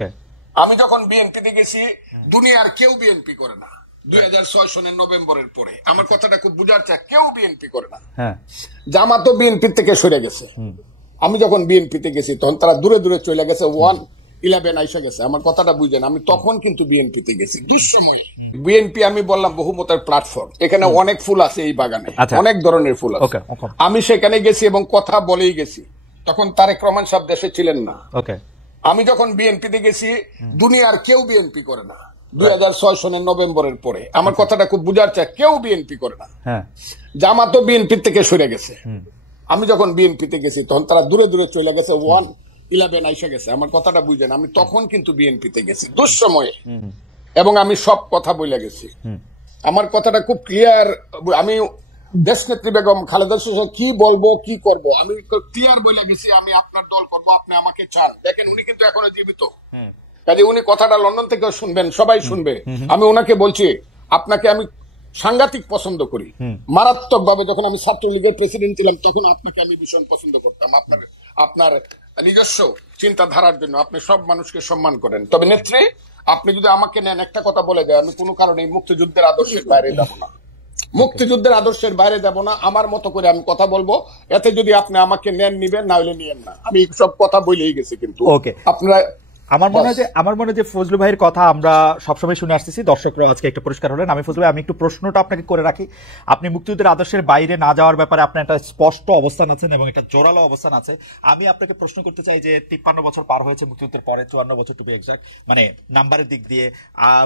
ওকে, আমি যখন বিএনপিতে গেছি দুনিয়ার কেউ বিএনপি করে না। 2006 সনের নভেম্বরের পরে আমার কথাটা খুব বুঝার চাই, কেউ বিএনপি করে না। জামাতও বিএনপি থেকে সরে গেছে। আমি যখন বিএনপিতে গেছি তখন তারা দূরে দূরে চলে গেছে, 1-11 আইসা গেছে। আমার কথাটা বুঝেন, আমি তখন কিন্তু বিএনপিতে গেছি দুঃসময়ে। বিএনপি আমি বললাম বহুমতের প্ল্যাটফর্ম, এখানে অনেক ফুল আছে এই বাগানে, অনেক ধরনের ফুল আছে। আমি সেখানে গেছি এবং কথা বলেই গেছি। তখন তারেক রহমান সাহেব দেশে ছিলেন না। আমি যখন বিএনপিতে গেছি দুনিয়ার কেউ বিএনপি করে না। 2006 সনের নভেম্বরের পরে আমার কথাটা খুব বুঝার চাই, কেউ বিএনপি করে না। জামাতও বিএনপি থেকে সরে গেছে। আমি যখন বিএনপিতে গেছি তখন তারা দূরে দূরে চলে গেছে, 1-11 আইসা গেছে। আমার কথাটা বুঝেন, আমি তখন কিন্তু বিএনপিতে গেছি দুঃসময়ে এবং আমি সব কথা বলে গেছি। আমার কথাটা খুব ক্লিয়ার। আমি দেশনেত্রী বেগম খালেদা জিয়া কি বলবো কি করব আমি ক্লিয়ার বলে গেছি, আমি আপনার দল করব, আপনি আমাকে চান। দেখেন উনি কিন্তু এখনো জীবিত, কাজে উনি কথাটা লন্ডন থেকে শুনবেন, সবাই শুনবে। আমি ওনাকে বলছি আপনাকে আমি সাংঘাতিক পছন্দ করি, মারাত্মক ভাবে। যখন আমি ছাত্রলীগের প্রেসিডেন্ট ছিলাম তখন আপনাকে আমি ভীষণ পছন্দ করতাম, আপনার নিজস্ব চিন্তাধারার জন্য। আপনি সব মানুষকে সম্মান করেন। তবে নেত্রী, আপনি যদি আমাকে নেন, একটা কথা বলে দেয়, আমি কোনো কারণে মুক্তিযুদ্ধের আদর্শের বাইরে যাব না। মুক্তিযুদ্ধের আদর্শের বাইরে যাব না, আমার মতো করে আমি কথা বলবো। এতে যদি আপনি আমাকে নেন নিবেন, না হলে নিয়েন না। আমি সব কথা বলেই গেছি। কিন্তু আপনারা আমার মনে হয় যে ফজলু ভাইয়ের কথা আমরা সবসময় শুনে আসতেছি, দর্শকরা আজকে একটা পরিষ্কার হলেন। আমি ফজলু ভাই, আমি একটু প্রশ্নটা আপনাকে করে রাখি। আপনি মুক্তিযুদ্ধের আদর্শের বাইরে না যাওয়ার ব্যাপারে আপনার একটা স্পষ্ট অবস্থান আছেন এবং একটা জোরালো অবস্থান আছে। আমি আপনাকে প্রশ্ন করতে চাই যে 53 বছর পার হয়েছে মুক্তিযুদ্ধের পরে, 54 বছর টু বি এক্সাক্ট, মানে নাম্বারের দিক দিয়ে।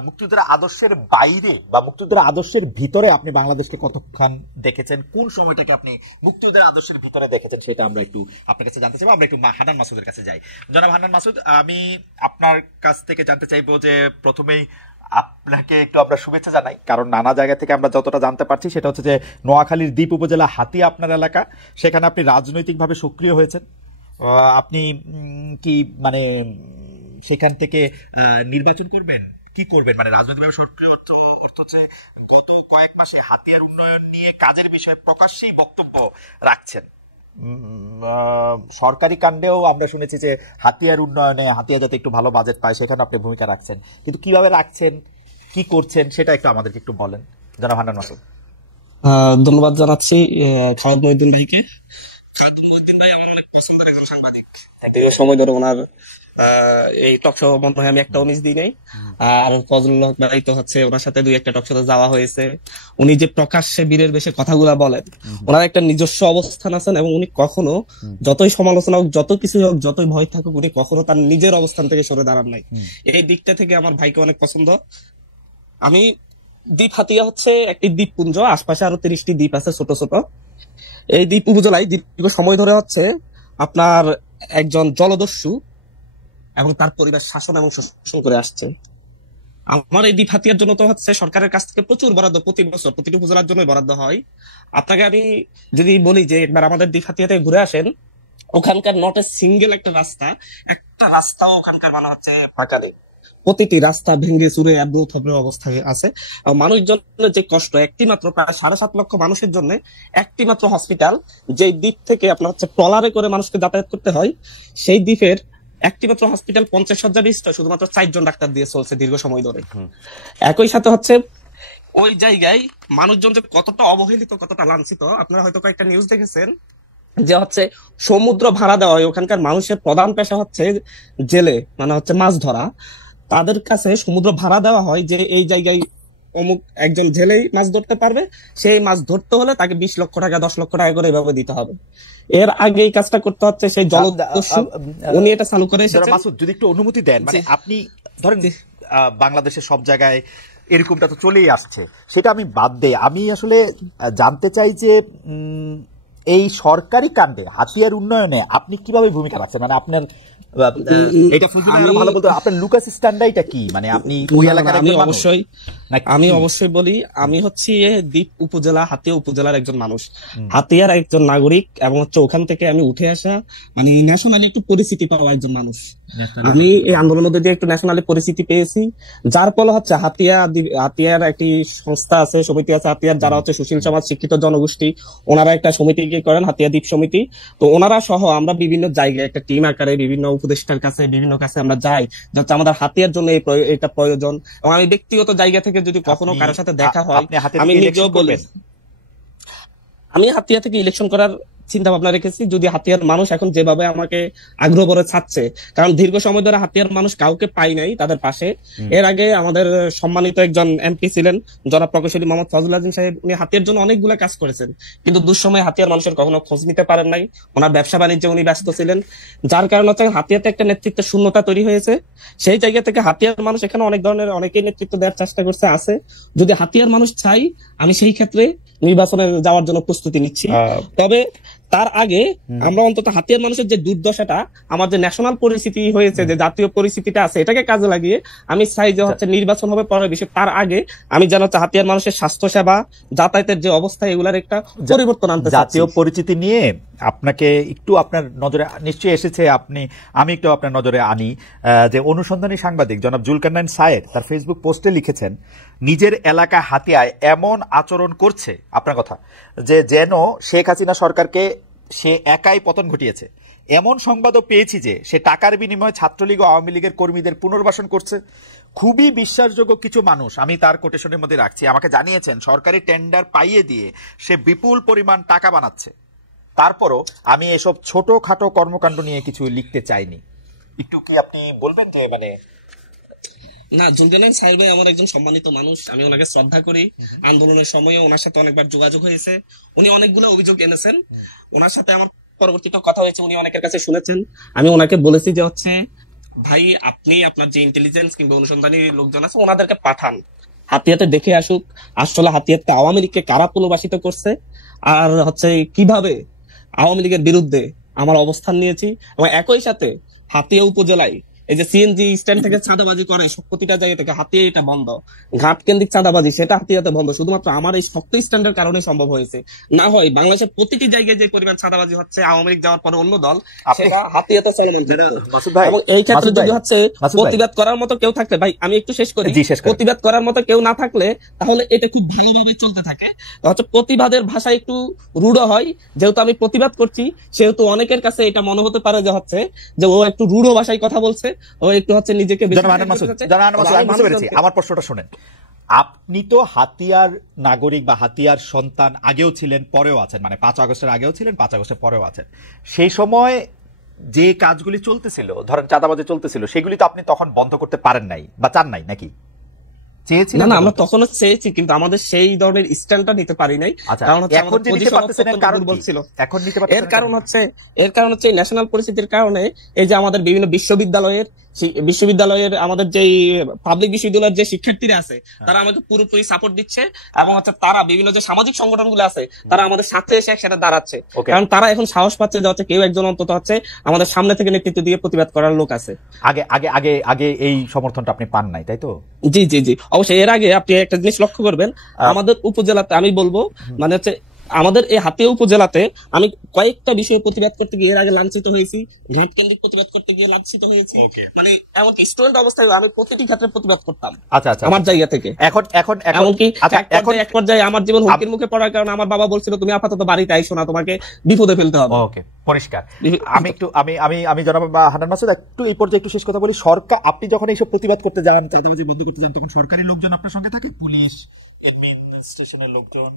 মুক্তিযুদ্ধের আদর্শের বাইরে বা মুক্তিযুদ্ধের আদর্শের ভিতরে আপনি বাংলাদেশকে কতক্ষণ দেখেছেন, কোন সময়টাকে আপনি মুক্তিযুদ্ধের আদর্শের ভিতরে দেখেছেন, সেটা আমরা একটু আপনার কাছে জানতে চাইবো। আমরা একটু হান্নান মাসুদের কাছে যাই। জনাব হান্নান মাসুদ, আমি আপনার কাছ থেকে জানতে চাইবো যে প্রথমেই আপনাকে একটু আমরা শুভেচ্ছা জানাই, কারণ নানা জায়গা থেকে আমরা যতটা জানতে পারছি সেটা হচ্ছে যে নোয়াখালীর দ্বীপ উপজেলা হাতিয়া আপনার এলাকা, সেখানে আপনি রাজনৈতিকভাবে সক্রিয় হয়েছেন। আপনি কি মানে সেখান থেকে নির্বাচন করবেন, কি করবেন, মানে রাজনৈতিকভাবে সক্রিয় অর্থ হচ্ছে গত কয়েক মাসে হাতিয়ার উন্নয়ন নিয়ে কাজের বিষয়ে প্রকাশ্যেই বক্তব্য রাখছেন। সরকারি কাণ্ডেও আমরা শুনেছি যে হাতিয়ার উন্নয়নে, হাতিয়া যাতে একটু ভালো বাজেট পায় সেখানে আপনি ভূমিকা রাখছেন, কিন্তু কিভাবে রাখছেন, কি করছেন, সেটা একটু আমাদেরকে একটু বলেন জনাব হান্নান মাসুদ। ধন্যবাদ জানাচ্ছি খালেদ মহিউদ্দিন ভাইকে। খালেদ মহিউদ্দিন ভাই আমার অনেক পছন্দের একজন সাংবাদিক। দীর্ঘ সময় ধরে ওনার এই টক শো মনে হয় আমি একটাও মিস দিই নাই। আর ফজলুল হক ভাই তো হচ্ছে ওনার সাথে 2-1টা টক শোতে যাওয়া হয়েছে। উনি যে প্রকাশ্যে বীরের বেশে কথাগুলা বলেন, ওনার একটা নিজস্ব অবস্থান আছেন এবং উনি কখনো যতই সমালোচনা হোক, যত কিছু হোক, যতই ভয় থাকুক, উনি কখনো তার নিজের অবস্থান থেকে সরে দাঁড়ান নাই। এই দিকটা থেকে আমার ভাইকে অনেক পছন্দ। আমি দ্বীপ হাতিয়া হচ্ছে একটি দ্বীপপুঞ্জ, আশপাশে আরো 30টি দ্বীপ আছে ছোট ছোট। এই দ্বীপ উপজেলায় দীর্ঘ সময় ধরে হচ্ছে আপনার একজন জলদস্যু এবং তার পরিবার শাসন এবং শোষণ করে আসছে। আমার এই দ্বীপ হাতিয়ার জন্য তো হচ্ছে সরকারের কাছ থেকে প্রচুর বরাদ্দ, প্রতি বছর প্রতিটি উপজেলার জন্য বরাদ্দ হয়। আপনাকে আমি যদি বলি যে একবার আমাদের দ্বীপ হাতিয়া থেকে ঘুরে আসেন, ওখানকার নট এ সিঙ্গেল একটা রাস্তাও ওখানকার মানে হচ্ছে ফাঁকা নেই। প্রতিটি রাস্তা ভেঙে চুরে অবরোধ অবস্থায় আছে। মানুষজনের যে কষ্ট, একটি মাত্র প্রায় 7.5 লক্ষ মানুষের জন্য একটি মাত্র হসপিটাল, যে দ্বীপ থেকে আপনার হচ্ছে ট্রলারে করে মানুষকে যাতায়াত করতে হয়, সেই দ্বীপের একটি মাত্র হসপিটাল 50 শয্যা বিশিষ্ট, শুধুমাত্র 4 জন ডাক্তার দিয়ে চলছে দীর্ঘ সময় ধরে। একই সাথে হচ্ছে ওই জায়গায় মানুষজন যে কতটা অবহেলিত, কতটা লাঞ্ছিত, আপনারা হয়তো কয়েকটা নিউজ দেখেছেন যে হচ্ছে সমুদ্র ভাড়া দেওয়া হয়। ওখানকার মানুষের প্রধান পেশা হচ্ছে জেলে, মানে হচ্ছে মাছ ধরা। তাদের কাছে সমুদ্র ভাড়া দেওয়া হয় যে এই জায়গায় অমুক একজন জেলেই মাছ ধরতে পারবে, সেই মাছ ধরতে হলে তাকে 20 লক্ষ টাকা 10 লক্ষ টাকা করে এভাবে দিতে হবে। এর আগে এই কাজটা করতে হচ্ছে সেই জলদস্যু, উনি এটা চালু করে এসেছেন। মাসুদ, যদি একটু অনুমতি দেন, মানে আপনি ধরেন বাংলাদেশের সব জায়গায় এরকমটা তো চলেই আসছে, সেটা আমি বাদ দেই। আমি আসলে জানতে চাই যে এই সরকারি কাণ্ডে হাতিয়ার উন্নয়নে আপনি কিভাবে ভূমিকা রাখছেন, মানে আপনার এটা ভালো বলতে আপনার লুকাস স্ট্যান্ডার্ডটা কি, মানে আপনি ওই এলাকার আমি অবশ্যই বলি, আমি হচ্ছি দ্বীপ উপজেলা, হাতিয়া উপজেলার একজন মানুষ, হাতিয়ার একজন নাগরিক, এবং হচ্ছে ওখান থেকে আমি উঠে আসা, মানে ন্যাশনালি একটু পরিচিতি পাওয়া একজন মানুষ। আমি এই আন্দোলনের মধ্যে দিয়ে একটু ন্যাশনালি পরিচিতি পেয়েছি, যার ফলে হচ্ছে হাতিয়ার একটি সংস্থা আছে, সমিতি আছে হাতিয়ার, যারা হচ্ছে সুশীল সমাজ, শিক্ষিত জনগোষ্ঠী, ওনারা একটা সমিতি করেন, হাতিয়া দ্বীপ সমিতি। তো ওনারা সহ আমরা বিভিন্ন জায়গায় একটা টিম আকারে বিভিন্ন বিভিন্ন উপদেষ্টার কাছে, বিভিন্ন কাছে আমরা যাই, যাতে আমাদের হাতিয়ার জন্য এটা প্রয়োজন। এবং আমি ব্যক্তিগত জায়গা থেকে যদি কখনো কারোর সাথে দেখা হয়, আমি নিজেও বলি আমি হাতিয়া থেকে ইলেকশন করার চিন্তা ভাবনা রেখেছি, যদি হাতিয়ার মানুষ এখন যেভাবে আমাকে আগ্রহ ভরে ছাড়ছে, কারণ দীর্ঘ সময় ধরে হাতিয়ার মানুষ কাউকে পাই নাই তাদের পাশে। এর আগে আমাদের সম্মানিত একজন এমপি ছিলেন জনাব প্রকৌশলী মোহাম্মদ ফজলুল আজিম সাহেব, উনি হাতিয়ার জন্য অনেকগুলো কাজ করেছেন, কিন্তু দুঃসময়ে হাতিয়ার মানুষের কখনো খোঁজ নিতে পারেন নাই। ওনার ব্যবসা বাণিজ্যে উনি ব্যস্ত ছিলেন, যার কারণে হচ্ছে হাতিয়াতে একটা নেতৃত্বের শূন্যতা তৈরি হয়েছে। সেই জায়গা থেকে হাতিয়ার মানুষ এখানে অনেক ধরনের অনেকেই নেতৃত্ব দেওয়ার চেষ্টা করছে, আছে। যদি হাতিয়ার মানুষ চাই, আমি সেই ক্ষেত্রে নির্বাচনে যাওয়ার জন্য প্রস্তুতি নিচ্ছি। তবে তার আগে আমরা অন্তত হাতিয়ার মানুষের যে দুর্দশাটা, আমার যে ন্যাশনাল পরিস্থিতি হয়েছে, যে জাতীয় পরিস্থিতিটা আছে, এটাকে কাজে লাগিয়ে আমি চাই যে হচ্ছে নির্বাচন হবে পরের বিষয়, তার আগে আমি যেন হাতিয়ার মানুষের স্বাস্থ্য সেবা, যাতায়াতের যে অবস্থা, এগুলার একটা পরিবর্তন আনতে চাচ্ছি। জাতীয় পরিচিতি নিয়ে আপনাকে একটু আপনার নজরে নিশ্চয়ই এসেছে, আমি একটু আপনার নজরে আনি যে অনুসন্ধানী সাংবাদিক জনাব জুলকারনাইন সায়ের তার ফেসবুক পোস্টে লিখেছেন, নিজের এলাকা হাতিয়ায় এমন আচরণ করছে, আপনার কথা, যে যেন শেখ হাসিনা সরকারকে সে একাই পতন ঘটিয়েছে। এমন সংবাদও পেয়েছি যে সে টাকার বিনিময়ে ছাত্রলীগ ও আওয়ামী লীগের কর্মীদের পুনর্বাসন করছে। খুবই বিশ্বাসযোগ্য কিছু মানুষ, আমি তার কোটেশনের মধ্যে রাখছি, আমাকে জানিয়েছেন সরকারি টেন্ডার পাইয়ে দিয়ে সে বিপুল পরিমাণ টাকা বানাচ্ছে। তারপরও আমি এসব ছোটখাটো কর্মকাণ্ড নিয়ে কিছু লিখতে চাইনি। একটু কি আপনি বলবেন যে না, জুলকারনাইন সাহেব ভাই আমার একজন সম্মানিত মানুষ, আমি ওনাকে শ্রদ্ধা করি। আন্দোলনের সময়ে ওনার সাথে অনেকবার যোগাযোগ হয়েছে, উনি অনেকগুলো অভিযোগ এনেছেন। ওনার সাথে আমার পরবর্তীতে কথা হয়েছে, উনি অনেকের কাছে শুনেছেন। আমি ওনাকে বলেছি যে হচ্ছে ভাই, আপনি আপনার যে ইন্টেলিজেন্স কিংবা অনুসন্ধানী লোকজন আছে ওনাদেরকে পাঠান, হাতিয়াতে দেখে আসুক আসলে হাতিয়াতে আওয়ামী লীগকে কারা পুনর্বাসিত করছে, আর হচ্ছে কিভাবে আওয়ামী লীগের বিরুদ্ধে আমার অবস্থান নিয়েছি। এবং একই সাথে হাতিয়া উপজেলায় এই যে সিএনজি স্ট্যান্ড থেকে চাঁদাবাজি করে প্রতিটা জায়গা থেকে, হাতিয়া এটা বন্ধ। ঘাট কেন্দ্রিক চাঁদাবাজি সেটা হাতিয়াতে বন্ধ, শুধুমাত্র আমার এই শক্ত স্ট্যান্ডের কারণে সম্ভব হয়েছে। না হয় বাংলাদেশের প্রতিটি জায়গায় যে পরিমাণ চাঁদাবাজি হচ্ছে আওয়ামী লীগ যাওয়ার পরে অন্য দল, সেটা হাতিয়াতে চলমান। এবং এই ক্ষেত্রে যদি হচ্ছে প্রতিবাদ করার মতো কেউ থাকলে, ভাই আমি একটু শেষ করি, প্রতিবাদ করার মতো কেউ না থাকলে তাহলে এটা খুব ভালোভাবে চলতে থাকে। হচ্ছে প্রতিবাদের ভাষা একটু রূঢ় হয়, যেহেতু আমি প্রতিবাদ করছি সেহেতু অনেকের কাছে এটা মনে হতে পারে যে হচ্ছে যে ও একটু রূঢ় ভাষায় কথা বলছে, ও একটু হচ্ছে নিজেকে। আমার প্রশ্নটা শুনেন, আপনি তো হাতিয়ার নাগরিক বা হাতিয়ার সন্তান, আগেও ছিলেন পরেও আছেন, মানে 5 আগস্টের আগেও ছিলেন, 5 আগস্টের পরেও আছেন। সেই সময় যে কাজগুলি চলতেছিল, ধরেন চাঁদাবাজি চলতেছিল, সেগুলি তো আপনি তখন বন্ধ করতে পারেন নাই বা চান নাই নাকি? চেয়েছিলেন? না, আমরা তখনও চেয়েছি, কিন্তু আমাদের সেই ধরনের স্ট্যান্ডটা নিতে পারি নাই। কারণ হচ্ছে এখন যে নিতে পারতেছেন এর কারণ বলছিল, এখন নিতে পারতেছেন এর কারণ হচ্ছে ন্যাশনাল পরিস্থিতির কারণে। এই যে আমাদের বিভিন্ন বিশ্ববিদ্যালয়ের আমাদের যে পাবলিক বিশ্ববিদ্যালয়ের যে শিক্ষার্থীরা আছে, তারা আমাকে পুরোপুরি সাপোর্ট দিচ্ছে, এবং হচ্ছে তারা বিভিন্ন যে সামাজিক সংগঠনগুলো আছে তারা আমাদের সাথে এসে একসাথে দাঁড়াচ্ছে। কারণ তারা এখন সাহস পাচ্ছে যে হচ্ছে কেউ একজন অন্তত হচ্ছে আমাদের সামনে থেকে নেতৃত্ব দিয়ে প্রতিবাদ করার লোক আছে। আগে আগে আগে আগে এই সমর্থনটা আপনি পান নাই, তাই তো? জি জি জি, অবশ্যই। এর আগে আপনি একটা জিনিস লক্ষ্য করবেন, আমাদের উপজেলাতে আমি বলবো, মানে হচ্ছে আমাদের এই হাতিয়া উপজেলাতে আমি কয়েকটা বিষয়ে প্রতিবাদ করতে গিয়ে এর আগে লাঞ্ছিত হয়েছি, ঘাট কেন্দ্রিক প্রতিবাদ করতে গিয়ে লাঞ্ছিত হয়েছি। মানে এমন স্টুডেন্ট অবস্থায় আমি প্রতিটি ক্ষেত্রে প্রতিবাদ করতাম আমার জায়গা থেকে। এমনকি এক পর্যায়ে আমার জীবন হুমকির মুখে পড়ার কারণে আমার বাবা বলছিল তুমি আপাতত বাড়িতে আইসো না, তোমাকে বিপদে ফেলতে হবে। ওকে, পরিষ্কার। আমি জনাব হান্নান মাসুদ একটু এই পর্যায়ে একটু শেষ কথা বলি। সরকার, আপনি যখন এইসব প্রতিবাদ করতে যান, চাঁদাবাজি বন্ধ করতে যান, তখন সরকারি লোকজন আপনার সঙ্গে থাকে, পুলিশ, অ্যাডমিনিস্ট্রেশনের লোকজন?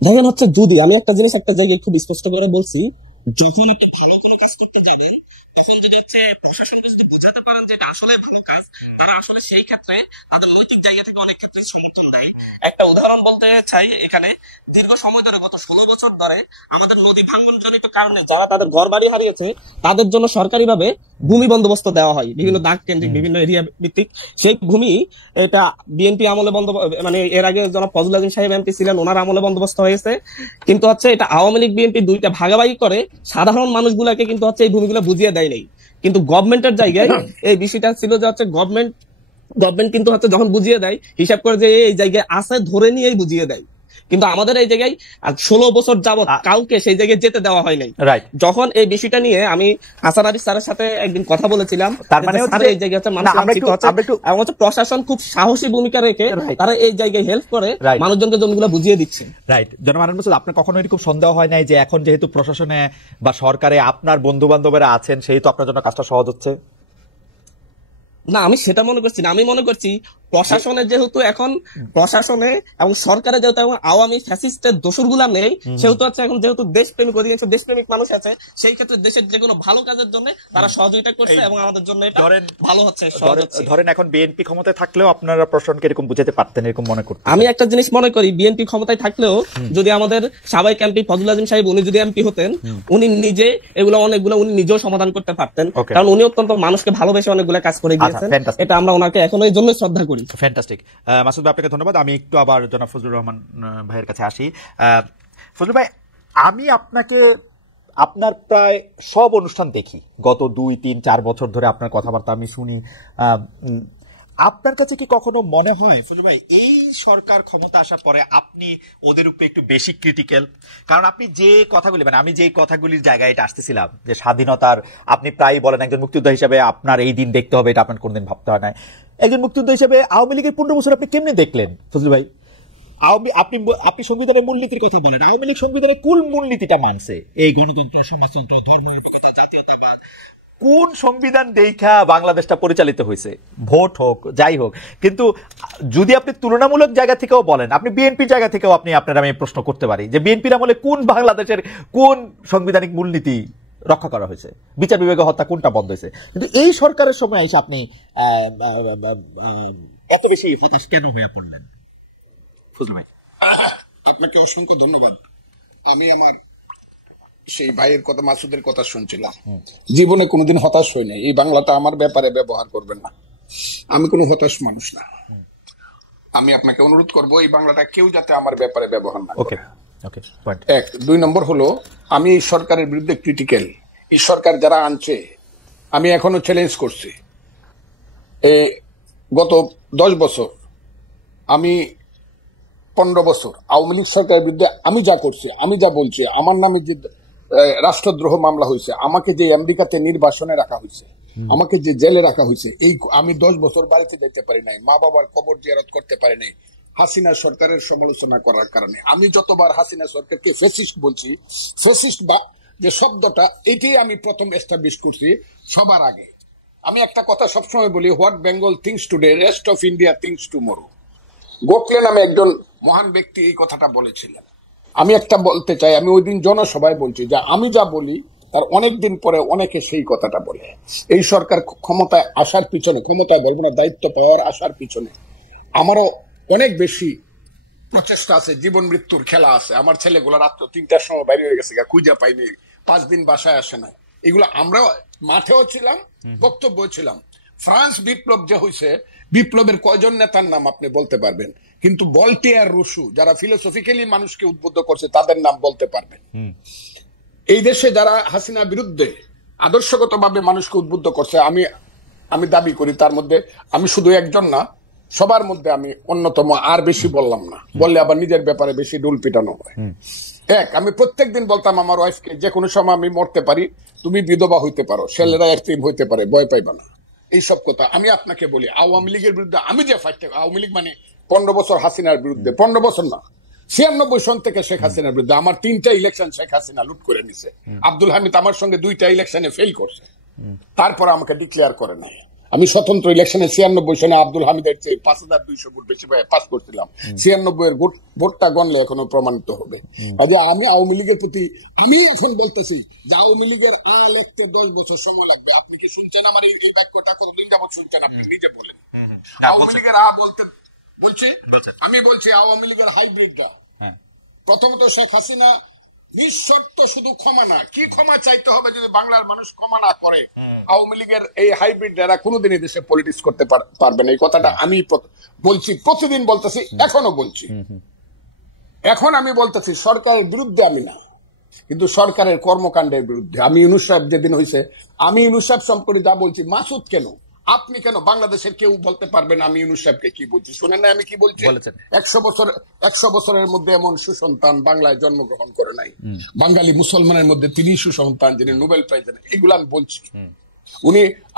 দেখেন হচ্ছে, যদি আমি একটা জিনিস একটা জায়গায় খুব স্পষ্ট করে বলছি, যখন একটা ভালো কোনো কাজ করতে যাবেন তখন যদি হচ্ছে প্রশাসনকে যদি বোঝাতে পারেন যে এটা আসলে ভালো কাজ, তারা আসলে সেই ক্ষেত্রে তাদের নৈতিক জায়গা থেকে অনেক ক্ষেত্রে সমর্থন দেয়। একটা উদাহরণ বলতে চাই, এখানে দীর্ঘ সময় ধরে গত 16 বছর ধরে আমাদের নদী ভাঙ্গন জনিত কারণে যারা তাদের ঘর বাড়ি হারিয়েছে তাদের জন্য সরকারিভাবে ভূমি বন্দোবস্ত দেওয়া হয়, বিভিন্ন দাগ কেন্দ্রিক বিভিন্ন এরিয়া ভিত্তিক। সেই ভূমি এটা বিএনপি আমলে মানে এর আগে জনাব ফজলুল আজিম সাহেব এমপি ছিলেন, ওনার আমলে বন্দোবস্ত হয়েছে। কিন্তু হচ্ছে এটা আওয়ামী লীগ বিএনপি দুইটা ভাগাভাগি করে সাধারণ মানুষগুলাকে কিন্তু হচ্ছে এই ভূমিগুলো বুঝিয়ে দেয় নাই। কিন্তু গভর্নমেন্টের জায়গায় এই বিষয়টা ছিল যে হচ্ছে গভর্নমেন্ট কিন্তু হচ্ছে যখন বুঝিয়ে দেয়, হিসাব করে যে এই জায়গায় আছে ধরে নিয়েই বুঝিয়ে দেয়। কিন্তু আমাদের এই জায়গায় 16 বছর যাবত কাউকে সেই জায়গায় যেতে দেওয়া হয় নাই। যখন এই বিষয়টা নিয়ে আমি হাসান আরিফ স্যারের সাথে একদিন কথা বলেছিলাম, তার মানে এই জায়গায় হচ্ছে মানুষ প্রশাসন খুব সাহসী ভূমিকা রেখে তারা এই জায়গায় হেল্প করে মানুষজনকে জমিগুলো বুঝিয়ে দিচ্ছে। রাইট, জনমান আপনার কখনো এরকম সন্দেহ হয় নাই যে এখন যেহেতু প্রশাসনে বা সরকারে আপনার বন্ধু বান্ধবরা আছেন সেহেতু আপনার জন্য কাজটা সহজ হচ্ছে? না, আমি সেটা মনে করছি না। আমি মনে করছি প্রশাসনে যেহেতু এখন প্রশাসনে এবং সরকারে যেহেতু এখন আওয়ামী ফ্যাসিস্টের দোসর গুলা নেই, সেহেতু হচ্ছে এখন যেহেতু দেশপ্রেমিক অধিকাংশ দেশপ্রেমিক মানুষ আছে, সেই ক্ষেত্রে দেশের যে কোনো ভালো কাজের জন্য তারা সহযোগিতা করছে এবং আমাদের জন্য এটা ভালো হচ্ছে। ধরেন এখন বিএনপি ক্ষমতায় থাকলেও আপনারা প্রশাসনকে এরকম বুঝাতে পারতেন, এরকম মনে করতেন? আমি একটা জিনিস মনে করি, বিএনপি ক্ষমতায় থাকলেও যদি আমাদের সাবেক এমপি ফজলুল আজিম সাহেব উনি যদি এমপি হতেন, উনি নিজে এগুলো অনেকগুলো উনি নিজেও সমাধান করতে পারতেন, কারণ উনি অত্যন্ত মানুষকে ভালোবেসে অনেকগুলো কাজ করে গিয়েছেন। এটা আমরা ওনাকে এখনো এই জন্য শ্রদ্ধা করি। ফ্যান্টাস্টিক মাসুদ ভাই, আপনাকে ধন্যবাদ। আমি একটু আবার জনাব ফজলুর রহমান ভাইয়ের কাছে আসি। ফজলুল ভাই, আমি আপনার প্রায় সব অনুষ্ঠান দেখি, গত 2, 3, 4 বছর ধরে আপনার কথাবার্তা আমি শুনি। আপনার কাছে কি কখনো মনে হয় ফজলুল ভাই এই সরকার ক্ষমতা আসার পরে আপনি ওদের উপরে একটু বেশি ক্রিটিক্যাল? কারণ আপনি যে কথাগুলি, মানে আমি যে কথাগুলির জায়গায় এটা আসতেছিলাম যে স্বাধীনতার, আপনি প্রায় বলেন একজন মুক্তিযোদ্ধা হিসেবে আপনার এই দিন দেখতে হবে, এটা আপনার কোনদিন ভাবতে হয় না। একজন মুক্তিযোদ্ধা হিসেবে আওয়ামী লীগের 15 বছর আপনি কেমনে দেখলেন ফজলুল ভাই? আপনি সংবিধানের মূলনীতির কথা বলেন, আওয়ামী লীগ সংবিধানের কুল মূলনীতিটা মানছে, এই গণতন্ত্র, সমাজতন্ত্র, ধর্মনিরপেক্ষতা, জাতীয়তাবাদ। কোন সংবিধান দেখা বাংলাদেশটা পরিচালিত হয়েছে? ভোট হোক, যাই হোক। কিন্তু যদি আপনি তুলনামূলক জায়গা থেকেও বলেন, আপনি বিএনপির জায়গা থেকেও আপনার আমি প্রশ্ন করতে পারি যে বিএনপির আমলে কোন বাংলাদেশের কোন সাংবিধানিক মূলনীতি রক্ষা করা হয়েছে? বিচার বিভাগে হত্যা কোনটা বন্ধ হয়েছে? কিন্তু এই সরকারের সময় এসে আপনি এত বেশি হতাশ কেন হয়ে পড়লেন? আপনাকে অসংখ্য ধন্যবাদ। আমি আমার সেই ভাইয়ের কথা, মাসুদের কথা শুনছিলাম। জীবনে কোনোদিন হতাশ হই নাই। এই বাংলাটা আমার ব্যাপারে ব্যবহার করবেন না, আমি কোনো হতাশ মানুষ না। আমি আপনাকে অনুরোধ করব এই বাংলাটা কেউ যাতে আমার ব্যাপারে ব্যবহার না করে। 1, 2 নম্বর হলো, আমি এই সরকারের বিরুদ্ধে ক্রিটিক্যাল। এই সরকার যারা আনছে আমি এখনো চ্যালেঞ্জ করছি। গত 10 বছর, আমি 15 বছর আওয়ামী লীগ সরকারের বিরুদ্ধে আমি যা করছি, আমি যা বলছি, আমার নামে যে রাষ্ট্রদ্রোহ মামলা হয়েছে, আমাকে যে আমেরিকাতে নির্বাসনে রাখা হয়েছে, আমাকে যে জেলে রাখা হয়েছে, এই আমি 10 বছর বাড়িতে যেতে পারি নাই, মা বাবার কবর জিয়ারত করতে পারি নাই হাসিনা সরকারের সমালোচনা করার কারণে। আমি যতবার হাসিনা সরকারকে ফ্যাসিস্ট বলছি, ফ্যাসিস্ট বা যে শব্দটা, এটাই আমি প্রথম এস্টাবলিশ করছি সবার আগে। আমি একটা কথা সবসময় বলি, what Bengal things today, rest of India things tomorrow. Gokhale নামে একজন মহান ব্যক্তি এই কথাটা বলেছিলেন। আমি একটা বলতে চাই, আমি ওই দিন জনসভায় বলছি যে আমি যা বলি তার অনেক দিন পরে অনেকে সেই কথাটা বলে। এই সরকার ক্ষমতায় আসার পিছনে, ক্ষমতায় বলবো না, দায়িত্ব পাওয়ার আসার পিছনে আমারও অনেক বেশি প্রচেষ্টা আছে, জীবন মৃত্যুর খেলা আছে। আমার ছেলেগুলো রাত্র 3টার সময় বাইরে হয়ে গেছে, খুঁজে পাইনি, 5 দিন বাসায় আসে না। এগুলো আমরা মাঠেও ছিলাম, বক্তব্য ছিলাম। ফ্রান্স বিপ্লব যে হয়েছে, বিপ্লবের কয়জন নেতার নাম আপনি বলতে পারবেন? কিন্তু ভলটেয়ার, রুশো, যারা ফিলোসফিক্যালি মানুষকে উদ্বুদ্ধ করছে, তাদের নাম বলতে পারবেন। এই দেশে যারা হাসিনা বিরুদ্ধে আদর্শগতভাবে মানুষকে উদ্বুদ্ধ করছে, আমি দাবি করি তার মধ্যে আমি শুধু একজন না, সবার মধ্যে আমি অন্যতম। আর বেশি বললাম না, বললে আবার নিজের ব্যাপারে বেশি ডুল পিটানো হয়। আমি প্রত্যেকদিন বলতাম আমার ওয়াইফকে, যে কোনো সময় আমি মরতে পারি, তুমি বিধবা হইতে পারো, ছেলেরা এতিম হইতে পারে, ভয় পাইবা না। এইসব কথা আমি আপনাকে বলি। আওয়ামী লীগের বিরুদ্ধে আমি যে ফাইট, আওয়ামী লীগ মানে 15 বছর হাসিনার বিরুদ্ধে, 15 বছর না, 96 সন থেকে শেখ হাসিনার বিরুদ্ধে। আমার 3টা ইলেকশন শেখ হাসিনা লুট করে নিছে। আব্দুল হামিদ আমার সঙ্গে 2টা ইলেকশনে ফেল করছে, তারপর আমাকে ডিক্লেয়ার করে নাই। আমি স্বতন্ত্র ইলেকশনে 96 সনে আব্দুল হামিদের চেয়ে 5200 ভোট বেশি পাস করছিলাম। 96 এর ভোটটা গণলে এখনো প্রমাণিত হবে। আমি আওয়ামী লীগের প্রতি আমি এখন বলতেছি যে আওয়ামী লীগের লিখতে 10 বছর সময় লাগবে। আপনি কি শুনছেন আমার এই বাক্যটা? কতদিন যাবত শুনছেন আপনি নিজে বলেন। আওয়ামী লীগের বলতে বলছি, আমি বলছি আওয়ামী লীগের হাইব্রিডটা। প্রথমত শেখ হাসিনা নিঃশর্ত শুধু ক্ষমা না, কি ক্ষমা চাইতে হবে যদি বাংলার মানুষ ক্ষমা না করে? আওয়ামী লীগের এই হাইব্রিড যারা কোনোদিনই দেশে পলিটিক্স করতে পারবে না। এই কথাটা আমি বলছি, প্রতিদিন বলতেছি, এখনো বলছি। এখন আমি বলতেছি সরকারের বিরুদ্ধে আমি না, কিন্তু সরকারের কর্মকাণ্ডের বিরুদ্ধে। আমি ইউনূস সাহেব যেদিন হয়েছে, আমি ইউনূস সাহেব সম্পর্কে যা বলছি, মাসুদ কেন, আপনি কেন বাংলাদেশের কেউ বলতে পারবেন আমি ইউনূস সাহেবকে কি বলছি? শুনেন না আমি কি বলছি? 100 বছরের মধ্যে এমন সুসন্তান বাংলায় জন্মগ্রহণ করে নাই। বাঙালি মুসলমানের মধ্যে তিনি সুসন্তান যিনি নোবেল প্রাইজ দেন, এগুলো আমি বলছি।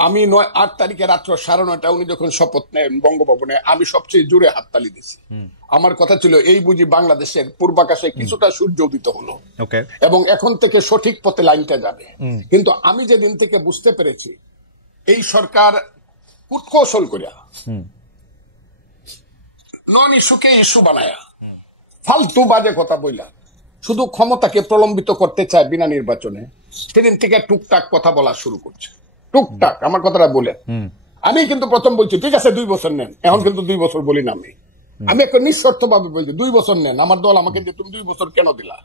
আমি 8 তারিখে রাত্র 9:30 উনি যখন শপথ নেন বঙ্গভবনে, আমি সবচেয়ে জোরে হাততালি দিছি। আমার কথা ছিল এই বুঝি বাংলাদেশের পূর্বাকাশে কিছুটা সূর্য উদিত হলো এবং এখন থেকে সঠিক পথে লাইনটা যাবে। কিন্তু আমি যেদিন থেকে বুঝতে পেরেছি এই সরকার কুটকৌশল করিয়া নন ইস্যুকে ইস্যু বানায়া ফালতু বাজে কথা বইলা শুধু ক্ষমতাকে প্রলম্বিত করতে চায় বিনা নির্বাচনে, সেদিন থেকে টুকটাক কথা বলা শুরু করছে। টুকটাক আমার কথাটা বলে আমি কিন্তু প্রথম বলছি ঠিক আছে 2 বছর নেন, এখন কিন্তু 2 বছর বলি না। আমি একটা নিঃশর্ত ভাবে বলছি 2 বছর নেন। আমার দল আমাকে যে তুমি 2 বছর কেন দিলা,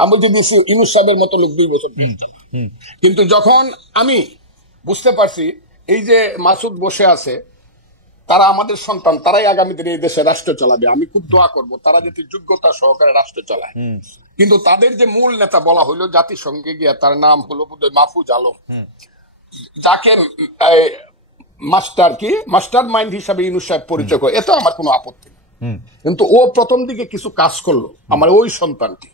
আমি বলছি ইউনূস সাহেবের মতো লোক 2 বছর। কিন্তু যখন আমি বুঝতে পারছি এই যে মাসুদ বসে আছে তারা আমাদের সন্তান, তারাই আগামী দিনে এই দেশে রাষ্ট্র চালাবে, আমি খুব দোয়া করব তারা যাতে যোগ্যতা সহকারে রাষ্ট্র চালায়। কিন্তু তাদের যে মূল নেতা বলা হইলো জাতিসংঘে গিয়া, তার নাম হলো বোধহয় মাহফুজ আলম, যাকে মাস্টার মাইন্ড হিসাবে ইউনূস সাহেব পরিচয় করে, এতে আমার কোনো আপত্তি নেই। কিন্তু ও প্রথম দিকে কিছু কাজ করলো আমার ওই সন্তানটি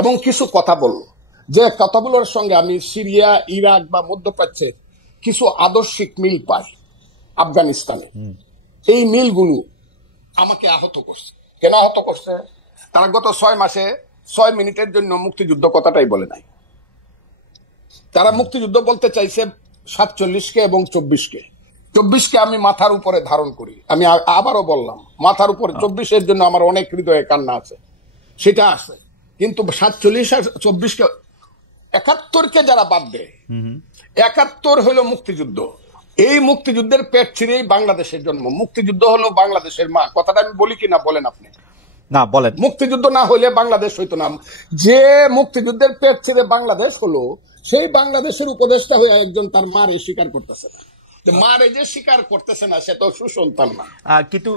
এবং কিছু কথা বললো, যে কথাগুলোর সঙ্গে আমি সিরিয়া, ইরাক বা মধ্যপ্রাচ্যে কিছু আদর্শিক মিল পাই, আফগানিস্তানে। এই মিলগুলো আমাকে আহত করছে। কেন আহত করছে? তারা গত 6 মাসে 6 মিনিটের জন্য মুক্তিযুদ্ধ কথাটাই বলে নাই। তারা মুক্তিযুদ্ধ বলতে চাইছে 47কে এবং 24কে আমি মাথার উপরে ধারণ করি। আমি আবারও বললাম মাথার উপরে 24-এর জন্য আমার অনেক হৃদয়ে কান্না আছে, সেটা আছে। কিন্তু 47 আর 24কে 71কে যারা বাদ দেয়, 71 হলো মুক্তিযুদ্ধ। এই মুক্তিযুদ্ধের পেট ছিঁড়েই বাংলাদেশের জন্ম। মুক্তিযুদ্ধ হলো বাংলাদেশের মা। কথাটা আমি বলি কিনা বলেন আপনি? না বলেন। মুক্তিযুদ্ধ না হলে বাংলাদেশ হইতো না। যে মুক্তিযুদ্ধের পেট ছিঁড়ে বাংলাদেশ হলো, সেই বাংলাদেশের উপদেষ্টা হয়ে একজন তার মারে স্বীকার করতেছে না। মারে যে স্বীকার করতেছে না সে তো সুসন্তান না। কিন্তু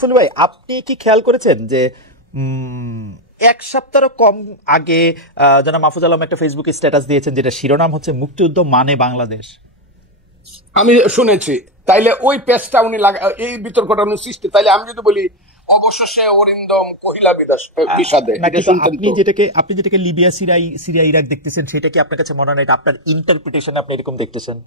ফজলু ভাই, আপনি কি খেয়াল করেছেন যে 1 সপ্তাহ কম আগে জনাব মাহফুজ আলম একটা ফেসবুকে স্ট্যাটাস দিয়েছেন, যেটা শিরোনাম হচ্ছে মুক্তিযুদ্ধ মানে বাংলাদেশ। আমি শুনেছি। তাইলে ওই পেজটা উনি এই বিতর্কটা উনি সৃষ্টি, তাইলে আমি যদি বলি অবশেষে অরিন্দম কহিলা বিষাদে, আপনি যেটাকে লিবিয়া, সিরিয়া, ইরাক দেখতেছেন, সেটা কি আপনার কাছে মনে হয় এটা আপনার ইন্টারপ্রিটেশন, আপনি এরকম দেখতেছেন?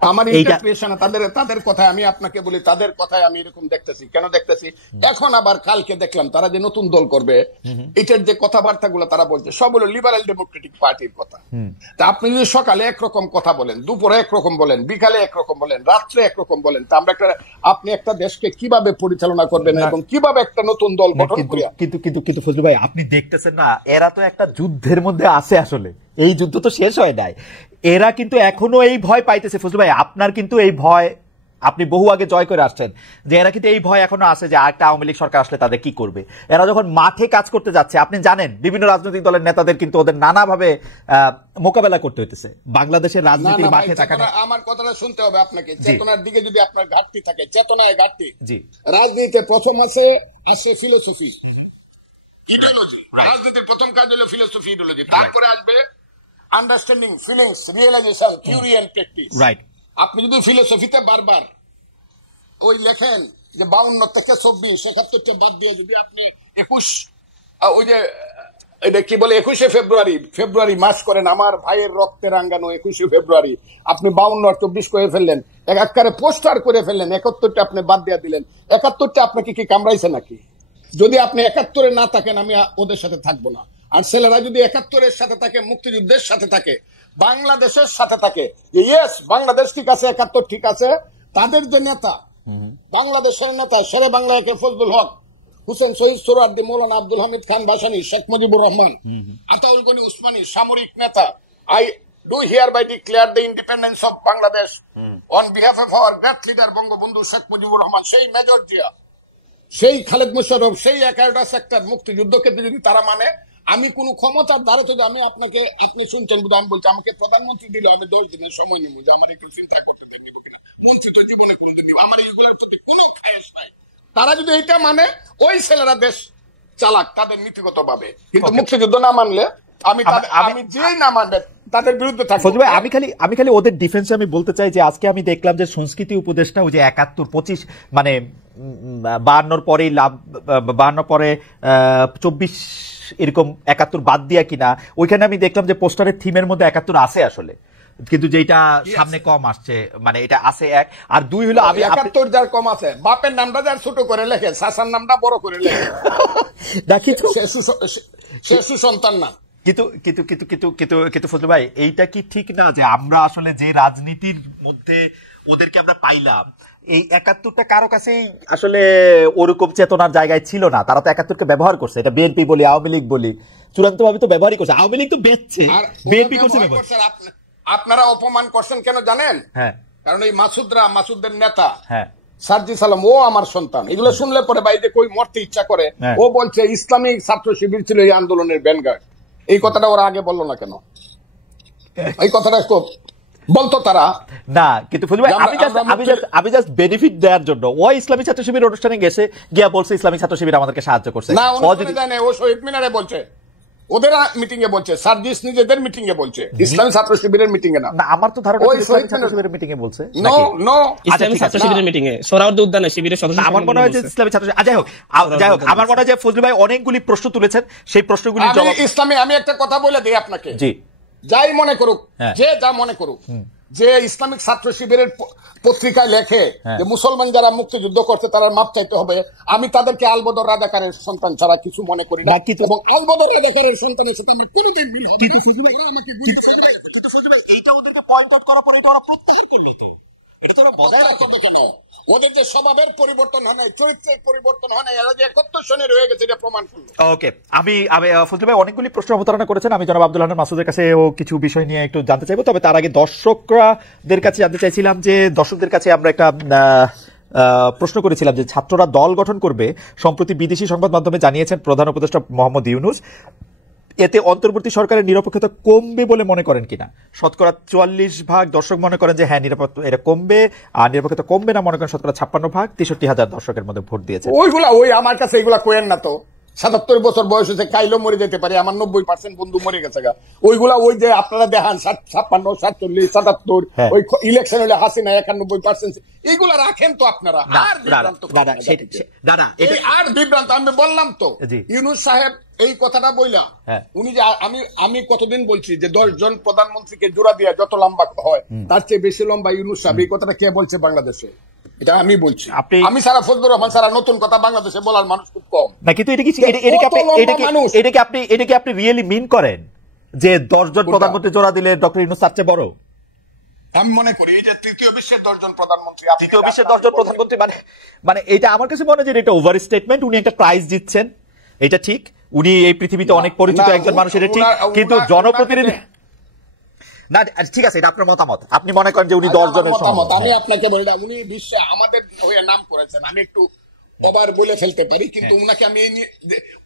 আমার ইন্টারপ্রিটেশন তাদের কথায় আমি আপনাকে বলি, তাদের কথায় আমি এরকম দেখতেছি। কেন দেখতেছি? এখন আবার কালকে দেখলাম তারা যে নতুন দল করবে, এটার যে কথাবার্তাগুলো তারা বলছে সব হলো লিবারেল ডেমোক্রেটিক পার্টির কথা। তা আপনি যদি সকালে একরকম কথা বলেন, দুপুরে একরকম বলেন, বিকালে একরকম বলেন, রাত্রে একরকম বলেন, তা আমরা আপনি একটা দেশকে কিভাবে পরিচালনা করবেন এবং কিভাবে একটা নতুন দল গঠন করিয়া? কিন্তু ফজলু ভাই, আপনি দেখতেছেন না এরা তো একটা যুদ্ধের মধ্যে আছে। আসলে এই যুদ্ধ তো শেষ হয় নাই, এরা কিন্তু এখনো এই ভয় পাইতেছে। ফজলু ভাই, আপনার কিন্তু এই ভয় আপনি বহু আগে জয় করে আসছেন, যে এরা কিন্তু এই ভয় এখনো আছে যে আরেকটা আওয়ামী লীগ সরকার আসলে তাদের কি করবে। এরা যখন মাঠে কাজ করতে যাচ্ছে, আপনি জানেন বিভিন্ন রাজনৈতিক দলের নেতাদের কিন্তু ওদের নানাভাবে মোকাবেলা করতে হইতেছে বাংলাদেশের রাজনীতির মাঠে থাকা। আমার কথাটা শুনতে হবে আপনাকে। চেতনার দিকে যদি আপনার ঘাটতি থাকে, চেতনায় ঘাটতি। রাজনীতিতে প্রথম আসে ফিলোসফি, রাজনীতির প্রথম কাজ হলো ফিলোসফি, ইডিওলজি। তারপরে আসবে understanding, feelings, realisation, theory and practice. Right. আপনি যদি ফিলোসফিতে বারবার ওই লেখেন যে 52 থেকে 24, 71টা বাদ দিয়ে যদি আপনি 21 ওই যে এটা কি বলে 21শে ফেব্রুয়ারি মাস করেন, আমার ভাইয়ের রক্তে রাঙ্গানো 21শে ফেব্রুয়ারি, আপনি 52 আর 24 করে ফেললেন, একাকারে পোস্টার করে ফেললেন, 71টা আপনি বাদ দিয়ে দিলেন। 71টা আপনাকে কি কামড়াইছে নাকি? যদি আপনি 71-এ না থাকেন, আমি ওদের সাথে থাকবো না। আর ছেলেরা যদি 71-এর সাথে থাকে, মুক্তিযুদ্ধের সাথে থাকে, বাংলাদেশের সাথে থাকে, যে ইয়েস বাংলাদেশ ঠিক আছে, 71 ঠিক আছে, তাদের যে নেতা, বাংলাদেশের নেতা শেরে বাংলা একে ফজলুল হক, হুসেন শহীদ সোহরাওয়ার্দী, মৌলানা আব্দুল হামিদ খান ভাসানী, শেখ মুজিবুর রহমান, আতাউল গনি উসমানী, সামরিক নেতা, I do hereby declare the independence of Bangladesh on behalf of our great leader Bangabandhu Sheikh Mujibur Rahman, সেই মেজর জিয়া, সেই খালেদ মুশাররফ, সেই 11টা সেক্টর মুক্তিযুদ্ধকে যদি তারা মানে, আমি কোন ক্ষমতার দ্বারা তো আমি আপনি শুনছেন বুঝে আমি বলছি, আমাকে প্রধানমন্ত্রী দিলে আমি 10 দিনের সময় নিব যে আমার একটু চিন্তা করতে দেব কিনা। মন্ত্রী তো জীবনে কোনদিন নিব, আমার এইগুলোর প্রতি কোনো খায়েশ নাই। তারা যদি এটা মানে, ওই ছেলেরা দেশ চালাক তাদের নীতিগত ভাবে, কিন্তু মুক্তিযুদ্ধ না মানলে আমি যেই না মানবে তাদের বিরুদ্ধে থাকবো। ফজলু ভাই, আমি খালি ওদের ডিফেন্সে আমি বলতে চাই যে আজকে আমি দেখলাম যে সংস্কৃতি উপদেষ্টা ওই যে 71-25 মানে 52 পরেই 52 পরে 24 এরকম 71 বাদ দিয়া কিনা, ওইখানে আমি দেখলাম যে পোস্টারের থিমের মধ্যে 71 আছে আসলে, কিন্তু যেটা সামনে কম আসছে, মানে এটা আছে 1 আর 2 হলো আমি 71 যার কম আছে, বাপের নামটা যার ছোট করে লেখে, শাসার নামটা বড় করে লেখে, দেখি সে সুসন্তান না। কিন্তু ফজলু ভাই, এইটা কি ঠিক না যে আমরা আসলে যে রাজনীতির মধ্যে ওদেরকে আমরা পাইলাম, এই 71টা কারো কাছেই আসলে ওরকম চেতনার জায়গায় ছিল না, তারা তো 71কে ব্যবহার করছে, এটা বিএনপি বলি আওয়ামী লীগ বলি চূড়ান্ত ভাবে তো ব্যবহারই করছে, আওয়ামী লীগ তো বেচছে, বিএনপি করছে ব্যবহার। আপনারা অপমান করছেন কেন জানেন? হ্যাঁ, কারণ এই মাসুদের নেতা হ্যাঁ সার্জি সালাম, ও আমার সন্তান, এগুলো শুনলে পরে বাইরে কই মরতে ইচ্ছা করে। ও বলছে ইসলামিক ছাত্র শিবির ছিল এই আন্দোলনের ব্যানগার্ড, এই কথাটা ওরা আগে বললো না কেন? এই কথাটা বলতো তারা না, কিন্তু ফজলু ভাই আমি জাস্ট বেনিফিট দেওয়ার জন্য ও ইসলামিক ছাত্র শিবির অনুষ্ঠানে গেছে, গিয়া বলছে ইসলামিক ছাত্র শিবির আমাদেরকে সাহায্য করছে না, ও শহীদ মিনারে বলছে, ওদের মিটিং এ বলছে, সার্জিস নিজেদের মিটিং এ বলছে, ইসলামী ছাত্র শিবিরের মিটিং এ না। আমার তো ধারণা ইসলামিক ছাত্র শিবিরের মিটিং এ বলছে, নো ইসলামিক ছাত্র শিবিরের মিটিং এ সোহরাওয়ার্দী উদ্যানে শিবিরের সদস্য, আমার মনে হয় যে ইসলামিক ছাত্র, যাই হোক আমার মনে হয় যে ফজলু ভাই অনেকগুলি প্রশ্ন তুলেছেন, সেই প্রশ্নগুলির জবাব আমি একটা কথা বলে দিই আপনাকে, জি যাই মনে করুক, যে যা মনে করুক, যে ইসলামিক ছাত্র শিবিরের পত্রিকায় লেখে যে মুসলমান যারা মুক্তিযুদ্ধ করছে তারা মাপ চাইতে হবে, আমি তাদেরকে আলবদর রাজাকারের সন্তান ছাড়া কিছু মনে করি না, এবং আলবদর রাজাকারের সন্তানের সাথে আমার কোনোদিন মিল হবে না। কিন্তু ফজলু ভাই, এইটা ওদেরকে পয়েন্ট আউট করার পর এটা ওরা প্রত্যাহার করলো, তো এটা তো ওরা বজায় রাখা তো নয়, ওদের যে স্বভাবের পরিবর্তন হয় নাই, চরিত্রের পরিবর্তন হয় নাই, এরা যে 71 সনে রয়ে গেছে এটা প্রমাণ করলো। ওকে, আমি ফজলু ভাই অনেকগুলি প্রশ্ন অবতারণা করেছেন, আমি জনাব আব্দুল হান্নান মাসুদের কাছে ও কিছু বিষয় নিয়ে একটু জানতে চাইবো, তবে তার আগে দর্শকদের কাছে জানতে চাইছিলাম যে দর্শকদের কাছে আমরা একটা প্রশ্ন করেছিলাম যে ছাত্ররা দল গঠন করবে, সম্প্রতি বিদেশি সংবাদ মাধ্যমে জানিয়েছেন প্রধান উপদেষ্টা মোহাম্মদ ইউনূস, এতে অন্তর্বর্তী সরকারের নিরপেক্ষতা কমবে বলে মনে করেন কিনা? শতকরা 44% দর্শক মনে করেন যে হ্যাঁ এটা কমবে, আর নিরপেক্ষতা কমবে না মনে করেন শতকরা 56%, 63,000 দর্শকের মধ্যে ভোট দিয়েছে। ওই আমার কাছে এগুলা কোয়েন না তো, 77 বছর বয়স হয়েছে, কাইলো মরে যেতে পারে, আমার 90% বন্ধু মরে গেছে গা, ওইগুলা ওই যে আপনারা দেখান 56, 47, 77, ওই ইলেকশন হলে হাসিনা 91%, এইগুলা রাখেন তো আপনারা। আর বিভ্রান্ত আমি বললাম তো, ইউনূস সাহেব এই কথাটা বইলা উনি যে আমি কতদিন বলছি যে 10 জন প্রধানমন্ত্রীকে জোড়া দিয়ে যত লম্বা হয় তার চেয়ে বেশি লম্বা ইউনূস সাহেব, এই কথাটা কে বলছে বাংলাদেশে? এটা আমি বলছি, আমি সারা ফজলুর রহমান সারা নতুন কথা বাংলাদেশে বলার মানুষ খুব কম না, কিন্তু এটাকে আপনি রিয়েলি মিন করেন যে 10 জন প্রধানমন্ত্রী জোড়া দিলে ডক্টর ইউনূস তার চেয়ে বড়? আমি মনে করি এই যে তৃতীয় বিশ্বের 10 জন প্রধানমন্ত্রী, মানে এটা আমার কাছে মনে হয় যে এটা ওভার স্টেটমেন্ট, উনি একটা প্রাইজ জিতছেন, এটা ঠিক, উনি এই পৃথিবীতে অনেক পরিচিত একজন মানুষ, এটা ঠিক, কিন্তু জনপ্রতিনিধি না, ঠিক আছে, এটা আপনার মতামত, আপনি মনে করেন যে উনি 10 জনের মতামত, আমি আপনাকে বলি না, উনি বিশ্বে আমাদের হয়ে নাম করেছেন, আমি একটু ওভার বলে ফেলতে পারি, কিন্তু উনাকে আমি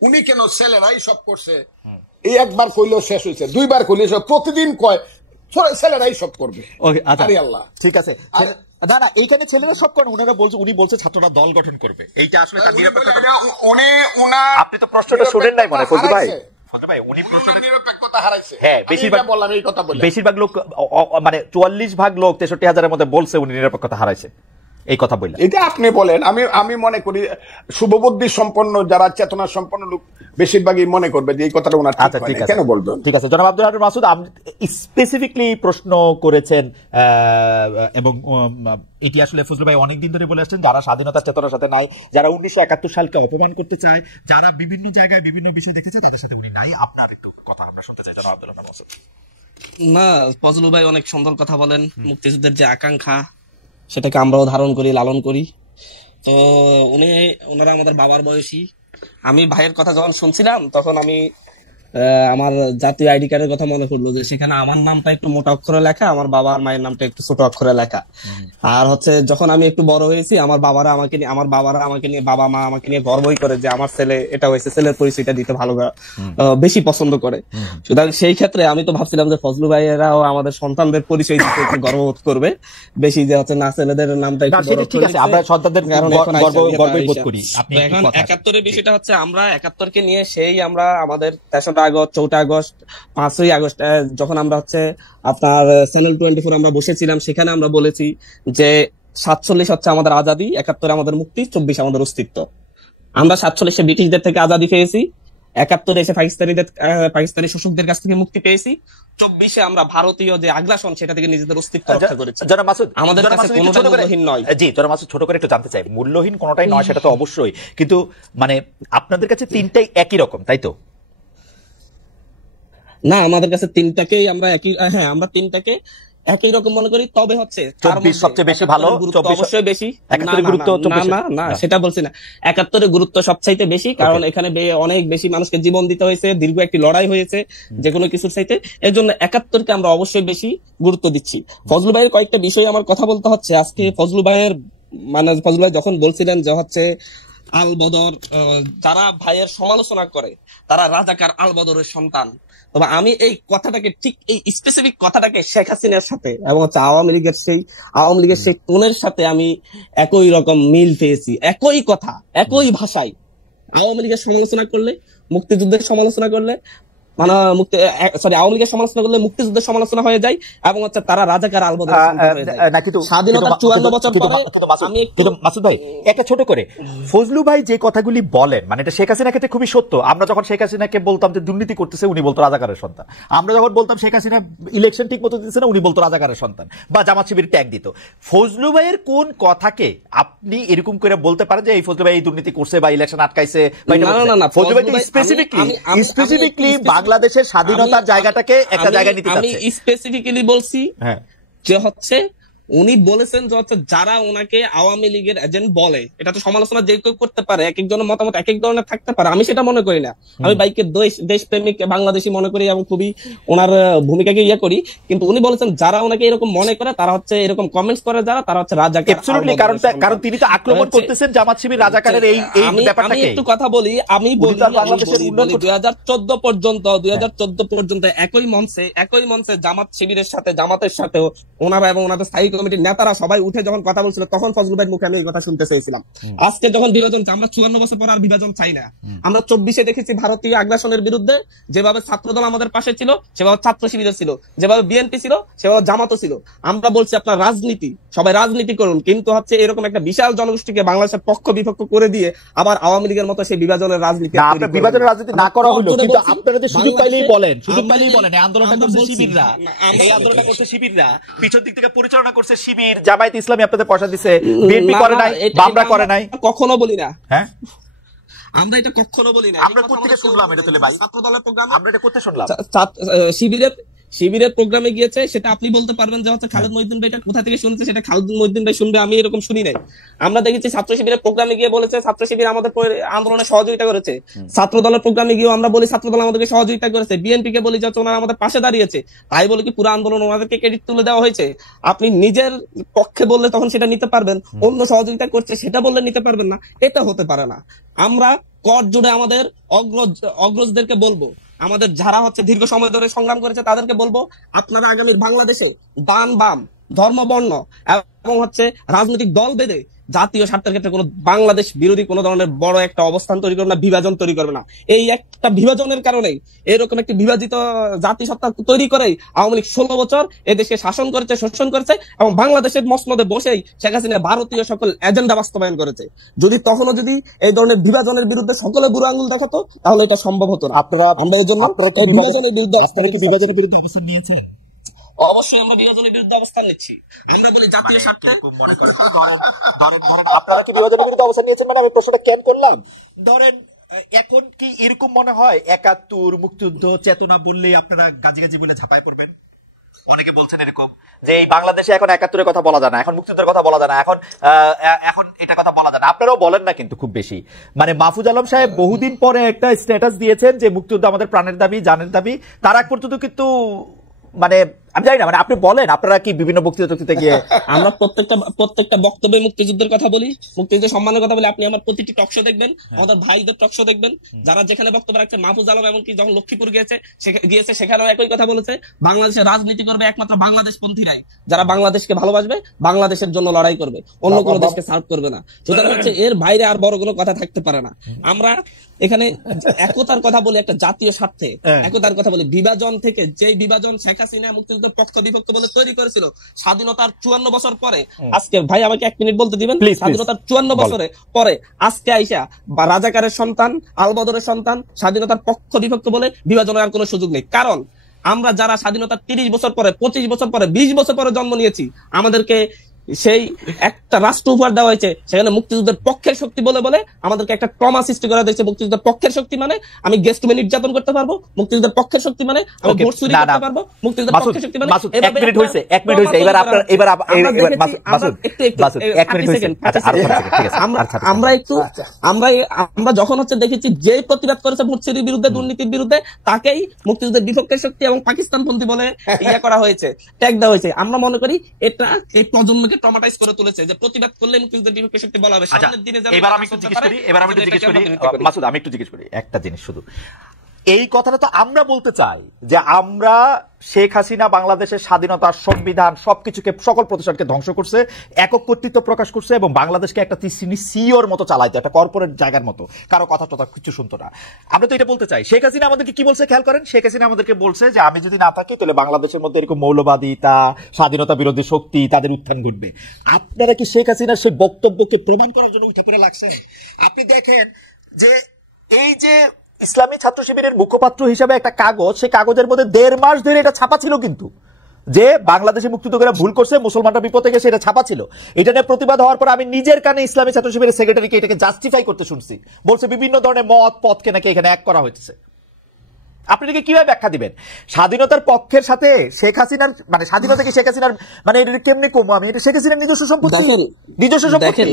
উনি কেন ছেলেরাই সব করছে, এই একবার কইলেও শেষ হয়েছে, 2বার কইলে প্রতিদিন কয় ছেলেরাই সব করবে, আল্লাহ ঠিক আছে না, এইখানে ছেলেরা সব করেন, উনি বলছে ছাত্ররা দল গঠন করবে, এইটা আসলে তার নিরপেক্ষতা। আপনি তো প্রশ্নটা শুনেন নাই মনে ফজলু ভাই, বেশিরভাগ লোক মানে 44% লোক 63,000-এর মধ্যে বলছে উনি নিরপেক্ষতা হারাইছে, এই কথা বললেন। এটা আপনি বলেন, আমি মনে করি শুভবুদ্ধি সম্পন্ন যারা চেতনা সম্পন্ন লোক বেশিরভাগই মনে করবে যে এই কথাটা ওনার ঠিক আছে, কেন বলবেন? ঠিক আছে, জনাব আব্দুল হান্নান মাসুদ স্পেসিফিকলি প্রশ্ন করেছেন, এবং এটি আসলে ফজলু ভাই অনেকদিন ধরে বলে আসছেন, যারা স্বাধীনতার চেতনার সাথে নাই, যারা 1971 সালকে অপমান করতে চায়, যারা বিভিন্ন জায়গায় বিভিন্ন বিষয় দেখেছে, তাদের সাথে উনি নাই। আপনার একটু কথা আমরা শুনতে চাই জনাব আব্দুল হান্নান মাসুদ। না, ফজলু ভাই অনেক সুন্দর কথা বলেন, মুক্তিযুদ্ধের যে আকাঙ্ক্ষা সেটাকে আমরাও ধারণ করি, লালন করি, তো ওনারা আমাদের বাবার বয়সী। আমি ভাইয়ের কথা যখন শুনছিলাম তখন আমি আমার জাতীয় আইডি কার্ডের কথা মনে পড়লো যে সেখানে আমার নামটা একটু মোটা অক্ষরে লেখা, আমার বাবা আর মায়ের নামটা একটু ছোট অক্ষরে লেখা। আর হচ্ছে যখন আমি একটু বড় হয়েছি, আমার বাবা মা আমাকে নিয়ে গর্বই করে যে আমার ছেলে এটা হয়েছে, ছেলের পরিচয়টা দিতে ভালো বেশি পছন্দ করে। সুতরাং সেই ক্ষেত্রে আমি তো ভাবছিলাম যে ফজলু ভাইয়েরাও আমাদের সন্তানদের পরিচয় দিতে একটু গর্ববোধ করবে বেশি, যে হচ্ছে না ছেলেদের নামটা একটু বড়। ঠিক আছে, আমরা সন্তানদের গর্বই বোধ করি। এখন 71-এর বিষয়টা হচ্ছে আমরা 71-কে নিয়ে সেই আমরা আমাদের 3রা আগস্ট, 4 আগস্ট, 5ই আগস্ট যখন আমরা হচ্ছে আপনার চ্যানেল 24 আমরা বসেছিলাম, সেখানে আমরা বলেছি যে 47 হচ্ছে আমাদের আজাদি, 71 আমাদের মুক্তি, 24 আমাদের অস্তিত্ব। আমরা 47-এ ব্রিটিশদের থেকে আজাদি পেয়েছি, 71-এ এসে পাকিস্তানি শোষকদের কাছ থেকে মুক্তি পেয়েছি, 24-এ আমরা ভারতীয় যে আগ্রাসন সেটা থেকে নিজেদের অস্তিত্ব রক্ষা করেছি। জনাব মাসুদ, আমাদের কাছে কোনোটাই মূল্যহীন নয়। জি জনাব মাসুদ, ছোট করে একটু জানতে চাই, মূল্যহীন কোনোটাই নয় সেটা তো অবশ্যই, কিন্তু মানে আপনাদের কাছে তিনটাই একই রকম, তাই তো? না, আমাদের কাছে তিনটাকেই আমরা একই, হ্যাঁ আমরা তিনটাকে একই রকম মনে করি। তবে হচ্ছে 24 সবচেয়ে বেশি ভালো, 24 অবশ্যই বেশি, 71 গুরুত্ব, না সেটা বলছি না, 71 গুরুত্ব সবচাইতে বেশি, কারণ এখানে অনেক বেশি মানুষকে জীবন দিতে হয়েছে, দীর্ঘ একটি লড়াই হয়েছে যে কোনো কিছুর চাইতে, এর জন্য 71-কে আমরা অবশ্যই বেশি গুরুত্ব দিচ্ছি। ফজলু ভাইয়ের কয়েকটা বিষয়ে আমার কথা বলতে হচ্ছে আজকে। ফজলু ভাই যখন বলছিলেন যে হচ্ছে আল বদর, যারা ভাইয়ের সমালোচনা করে তারা রাজাকার আল বদরের সন্তান, তবে আমি এই কথাটাকে, ঠিক এই স্পেসিফিক কথাটাকে শেখ হাসিনার সাথে এবং হচ্ছে আওয়ামী লীগের সেই টোনের সাথে আমি একই রকম মিল পেয়েছি। একই কথা, একই ভাষায় আওয়ামী লীগের সমালোচনা করলে, মুক্তিযুদ্ধের সমালোচনা করলে, মানে আওয়ামী লীগের সমালোচনা করলে মুক্তিযুদ্ধের সমালোচনা হয়ে যায়, এবং হচ্ছে তারা রাজাকার আল বদরের সন্তান হয়ে যায়। স্বাধীনতার 54 বছর পরে মাসুদ ভাই একটা ছোট করে, ফজলু ভাই যে কথাগুলি বলেন, মানে এটা শেখ হাসিনার ক্ষেত্রে খুবই সত্য। আমরা যখন শেখ হাসিনাকে বলতাম যে দুর্নীতি করতেছে, উনি বলতো রাজাকারের সন্তান। আমরা যখন বলতাম শেখ হাসিনা ইলেকশন ঠিক মতো দিতেছে না, উনি বলতো রাজাকারের সন্তান, বা জামাত শিবির ট্যাগ দিত। ফজলু ভাইয়ের কোন কথাকে আপনি এরকম করে বলতে পারেন যে এই ফজলু ভাই এই দুর্নীতি করছে বা ইলেকশন আটকাইছে? ফজলু ভাই স্পেসিফিকলি বাংলাদেশের স্বাধীনতার জায়গাটাকে একটা জায়গায় নিতে চাচ্ছে। আমি স্পেসিফিক্যালি বলছি যে হচ্ছে উনি বলেছেন যে হচ্ছে যারা ওনাকে আওয়ামী লীগের এজেন্ট বলে, এটা তো সমালোচনা যে কেউ করতে পারে, এক একজনের মতামত এক এক ধরনের থাকতে পারে, আমি সেটা মনে করি না। আমি বাইকে দেশপ্রেমিক বাংলাদেশি মনে করি এবং খুবই ওনার ভূমিকাকে ইয়ে করি, কিন্তু উনি বলেছেন যারা ওনাকে এরকম মনে করে তারা হচ্ছে এরকম কমেন্টস করে, যারা তারা হচ্ছে রাজাকার। অ্যাবসলিউটলি, কারণ তিনি তো আক্রমণ করতেছেন জামাত শিবির রাজাকারের এই ব্যাপারটাকে। আমি একটু কথা বলি, আমি বলি 2014 পর্যন্ত একই মঞ্চে জামাতের সাথেও ওনারা এবং ওনাদের স্থায়ী কমিটির নেতারা সবাই উঠে যখন কথা বলছিল, তখন ফজলু ভাইয়ের মুখে আমি এই কথা শুনতে চেয়েছিলাম। আজকে যখন বিভাজন, আমরা 54 বছর পর আর বিভাজন চাই না। আমরা 24-এ দেখেছি ভারতীয় আগ্রাসনের বিরুদ্ধে যেভাবে ছাত্রদল আমাদের পাশে ছিল, সেভাবে ছাত্র শিবির ছিল, যেভাবে বিএনপি ছিল, সেভাবে জামাতও ছিল। আমরা বলছি আপনার রাজনীতি, সবাই রাজনীতি করুন, কিন্তু হচ্ছে এরকম একটা বিশাল জনগোষ্ঠীকে বাংলাদেশের পক্ষ বিপক্ষ করে দিয়ে আবার আওয়ামী লীগের মতো সেই বিভাজনের রাজনীতি না করা হলো। কিন্তু আপনারা যে সুযোগ পাইলেই বলেন, এই আন্দোলনটা করছে শিবিররা, এই আন্দোলনটা করছে শিবিররা, পিছন দিক থেকে পরিচালনা করছে শিবির, জামায়াত ইসলামী আপনাদের পয়সা দিছে, বিএনপি করে নাই, বামরা করে নাই, কখনো বলি না। হ্যাঁ, আমরা এটা কখনো বলি না। আমরা কোত্থেকে শুনলাম এটা? তাহলে ভাই ছাত্র দলের প্রোগ্রাম আমরা এটা করতে শুনলাম, শিবিরের প্রোগ্রামে গিয়েছে, সেটা আপনি বলতে পারবেন যে হচ্ছে খালেদ মহিউদ্দিন ভাই এটা কোথা থেকে শুনছে, সেটা খালেদ মহিউদ্দিন ভাই শুনবে, আমি এরকম শুনি নাই। আমরা দেখেছি ছাত্র শিবিরের প্রোগ্রামে গিয়ে বলেছে ছাত্র শিবির আমাদের আন্দোলনে সহযোগিতা করেছে, ছাত্র দলের প্রোগ্রামে গিয়েও আমরা বলি ছাত্র দল আমাদেরকে সহযোগিতা করেছে, বিএনপি কে বলি যাচ্ছে ওনারা আমাদের পাশে দাঁড়িয়েছে, তাই বলে কি পুরো আন্দোলন ওনাদেরকে ক্রেডিট তুলে দেওয়া হয়েছে? আপনি নিজের পক্ষে বললে তখন সেটা নিতে পারবেন, অন্য সহযোগিতা করছে সেটা বললে নিতে পারবেন না, এটা হতে পারে না। আমরা কর জুড়ে আমাদের অগ্রজদেরকে বলবো, আমাদের যারা হচ্ছে দীর্ঘ সময় ধরে সংগ্রাম করেছে তাদেরকে বলবো, আপনারা আগামীর বাংলাদেশে ডান বাম ধর্ম বর্ণ এবং হচ্ছে রাজনৈতিক দল বেঁধে জাতীয় স্বার্থের ক্ষেত্রে কোনো বাংলাদেশ বিরোধী কোনো ধরনের বড় একটা অবস্থান তৈরি করবে না, বিভাজন তৈরি করবে না। এই একটা বিভাজনের কারণেই, এরকম একটি বিভাজিত জাতিসত্তা তৈরি করেই আওয়ামী লীগ 16 বছর এদেশকে শাসন করেছে, শোষণ করেছে, এবং বাংলাদেশের মসনদে বসেই শেখ হাসিনা ভারতীয় সকল এজেন্ডা বাস্তবায়ন করেছে। যদি তখনও যদি এই ধরনের বিভাজনের বিরুদ্ধে সকলে বুড়ো আঙুল দেখাতো, তাহলে এটা সম্ভব হতো না। আমরা এই জন্য বিভাজনের বিরুদ্ধে অবস্থান নিয়েছেন। অবশ্যই আমরা বিভাজনের বিরুদ্ধে অবস্থান নিচ্ছি। আমরা বলি জাতীয় স্বার্থে মনে করেন, ধরেন আপনারা কি বিভাজনের বিরুদ্ধে অবস্থান নিয়েছেন? মানে আমি প্রশ্নটা কেন করলাম, ধরেন এখন কি এরকম মনে হয় 71 মুক্তিযুদ্ধ চেতনা বললেই আপনারা গাজি বলে ঝাঁপায় পড়বেন? অনেকে বলছেন এরকম যে এই বাংলাদেশে এখন 71-এর কথা বলা যায় না, এখন মুক্তিযুদ্ধের কথা বলা যায় না, এখন এটা কথা বলা যায় না। আপনারাও বলেন না কিন্তু খুব বেশি। মানে মাহফুজ আলম সাহেব বহুদিন পরে একটা স্ট্যাটাস দিয়েছেন যে মুক্তিযুদ্ধ আমাদের প্রাণের দাবি, জানের দাবি। তার আগ পর্যন্ত কিন্তু মানে আমি জানি না, মানে আপনি বলেন, আপনারা কি বিভিন্ন বক্তৃতা গিয়ে আমরা প্রত্যেকটা বক্তব্যে মুক্তিযুদ্ধের কথা বলি, মুক্তিযুদ্ধের সম্মানের কথা বলি। আপনি আমার প্রতিটি টকশো দেখবেন, আমাদের ভাইদের টকশো দেখবেন, যারা যেখানে বক্তব্য রাখছে। মাহফুজ আলম এমনকি যখন লক্ষ্মীপুর গিয়েছে সেখানেও একই কথা বলেছে, বাংলাদেশের রাজনীতি করবে একমাত্র বাংলাদেশ পন্থীরাই, যারা বাংলাদেশকে ভালোবাসবে, বাংলাদেশের জন্য লড়াই করবে, অন্য কোনো দেশকে সার্ভ করবে না। সুতরাং হচ্ছে এর বাইরে আর বড় কোনো কথা থাকতে পারে না। আমরা এখানে একতার কথা বলি, একটা জাতীয় স্বার্থে একতার কথা বলি। বিভাজন থেকে যেই বিভাজন শেখ হাসিনা মুক্তিযুদ্ধের পক্ষ বিপক্ষ বলে তৈরি করেছিল, স্বাধীনতার 54 বছর পরে আজকে, ভাই আমাকে 1 মিনিট বলতে দিবেন, স্বাধীনতার 54 বছরে পরে আজকে আইসা বা রাজাকারের সন্তান, আলবদরের সন্তান, স্বাধীনতার পক্ষ বিপক্ষ বলে বিভাজনের আর কোনো সুযোগ নেই। কারণ আমরা যারা স্বাধীনতার 30 বছর পরে, 25 বছর পরে, 20 বছর পরে জন্ম নিয়েছি, আমাদেরকে সেই একটা রাষ্ট্র উপহার দেওয়া হয়েছে, সেখানে মুক্তিযুদ্ধের পক্ষের শক্তি বলে বলে আমাদেরকে একটা ট্রমা সৃষ্টি করা দিয়েছে। মুক্তিযুদ্ধের পক্ষের শক্তি মানে আমি গেস্ট রুমে নির্যাতন করতে পারবো, মুক্তিযুদ্ধের পক্ষের শক্তি মানে আমি ভোট চুরি করতে পারবো, মুক্তিযুদ্ধের পক্ষের শক্তি মানে এক মিনিট হয়েছে এবার আপনার আমরা যখন হচ্ছে দেখেছি যে প্রতিবাদ করেছে ভোট চুরির বিরুদ্ধে, দুর্নীতির বিরুদ্ধে, তাকেই মুক্তিযুদ্ধের বিপক্ষের শক্তি এবং পাকিস্তানপন্থী বলে ইয়ে করা হয়েছে, ট্যাগ দেওয়া হয়েছে। আমরা মনে করি এটা এই প্রজন্মকে ট্রমাটাইজ করে তুলেছে, যে প্রতিবাদ করলে মুক্তিযুদ্ধের বিপক্ষের শক্তি বলা হবে। সামনের দিনে এবার আমি একটু জিজ্ঞেস করি মাসুদ, আমি একটু জিজ্ঞেস করি একটা জিনিস শুধু। এই কথাটা তো আমরা বলতে চাই যে আমরা শেখ হাসিনা বাংলাদেশের স্বাধীনতা, সংবিধান সবকিছুকে, সকল প্রতিষ্ঠানকে ধ্বংস করছে, একক কর্তৃত্ব প্রকাশ করছে এবং বাংলাদেশকে একটা সিওর মতো চালাইতো, একটা কর্পোরেট জায়গার মতো, কারো কথা টথা কিছু শুনতো না। আমরা তো এটা বলতে চাই। শেখ হাসিনা আমাদেরকে কি বলছে খেয়াল করেন, শেখ হাসিনা আমাদেরকে বলছে যে আমি যদি না থাকি তাহলে বাংলাদেশের মধ্যে এরকম মৌলবাদিতা, স্বাধীনতা বিরোধী শক্তি, তাদের উত্থান ঘটবে। আপনারা কি শেখ হাসিনার সেই বক্তব্যকে প্রমাণ করার জন্য উঠে পড়ে লাগছেন? আপনি দেখেন যে এই যে ইসলামী ছাত্র শিবিরের মুখপাত্র হিসাবে একটা কাগজ, সেই কাগজের মধ্যে 1.5 মাস ধরে এটা ছাপা ছিল, কিন্তু যে বাংলাদেশে মুক্তিযুদ্ধেরা ভুল করছে, মুসলমানরা বিপদে গেছে, এটা ছাপা ছিল। এটা নিয়ে প্রতিবাদ হওয়ার পর আমি নিজের কানে ইসলামী ছাত্র শিবিরের সেক্রেটারিকে এটাকে জাস্টিফাই করতে শুনছি, বলছে বিভিন্ন ধরনের মত পথকে নাকি এখানে এক করা হয়েছে। আপনি এটাকে কিভাবে ব্যাখ্যা দিবেন? স্বাধীনতার পক্ষের সাথে শেখ হাসিনার, মানে স্বাধীনতা কি শেখ হাসিনার, মানে এটা কেমনে কমো আমি? এটা শেখ হাসিনার নিজস্ব সম্পত্তি, নিজস্ব সম্পত্তি।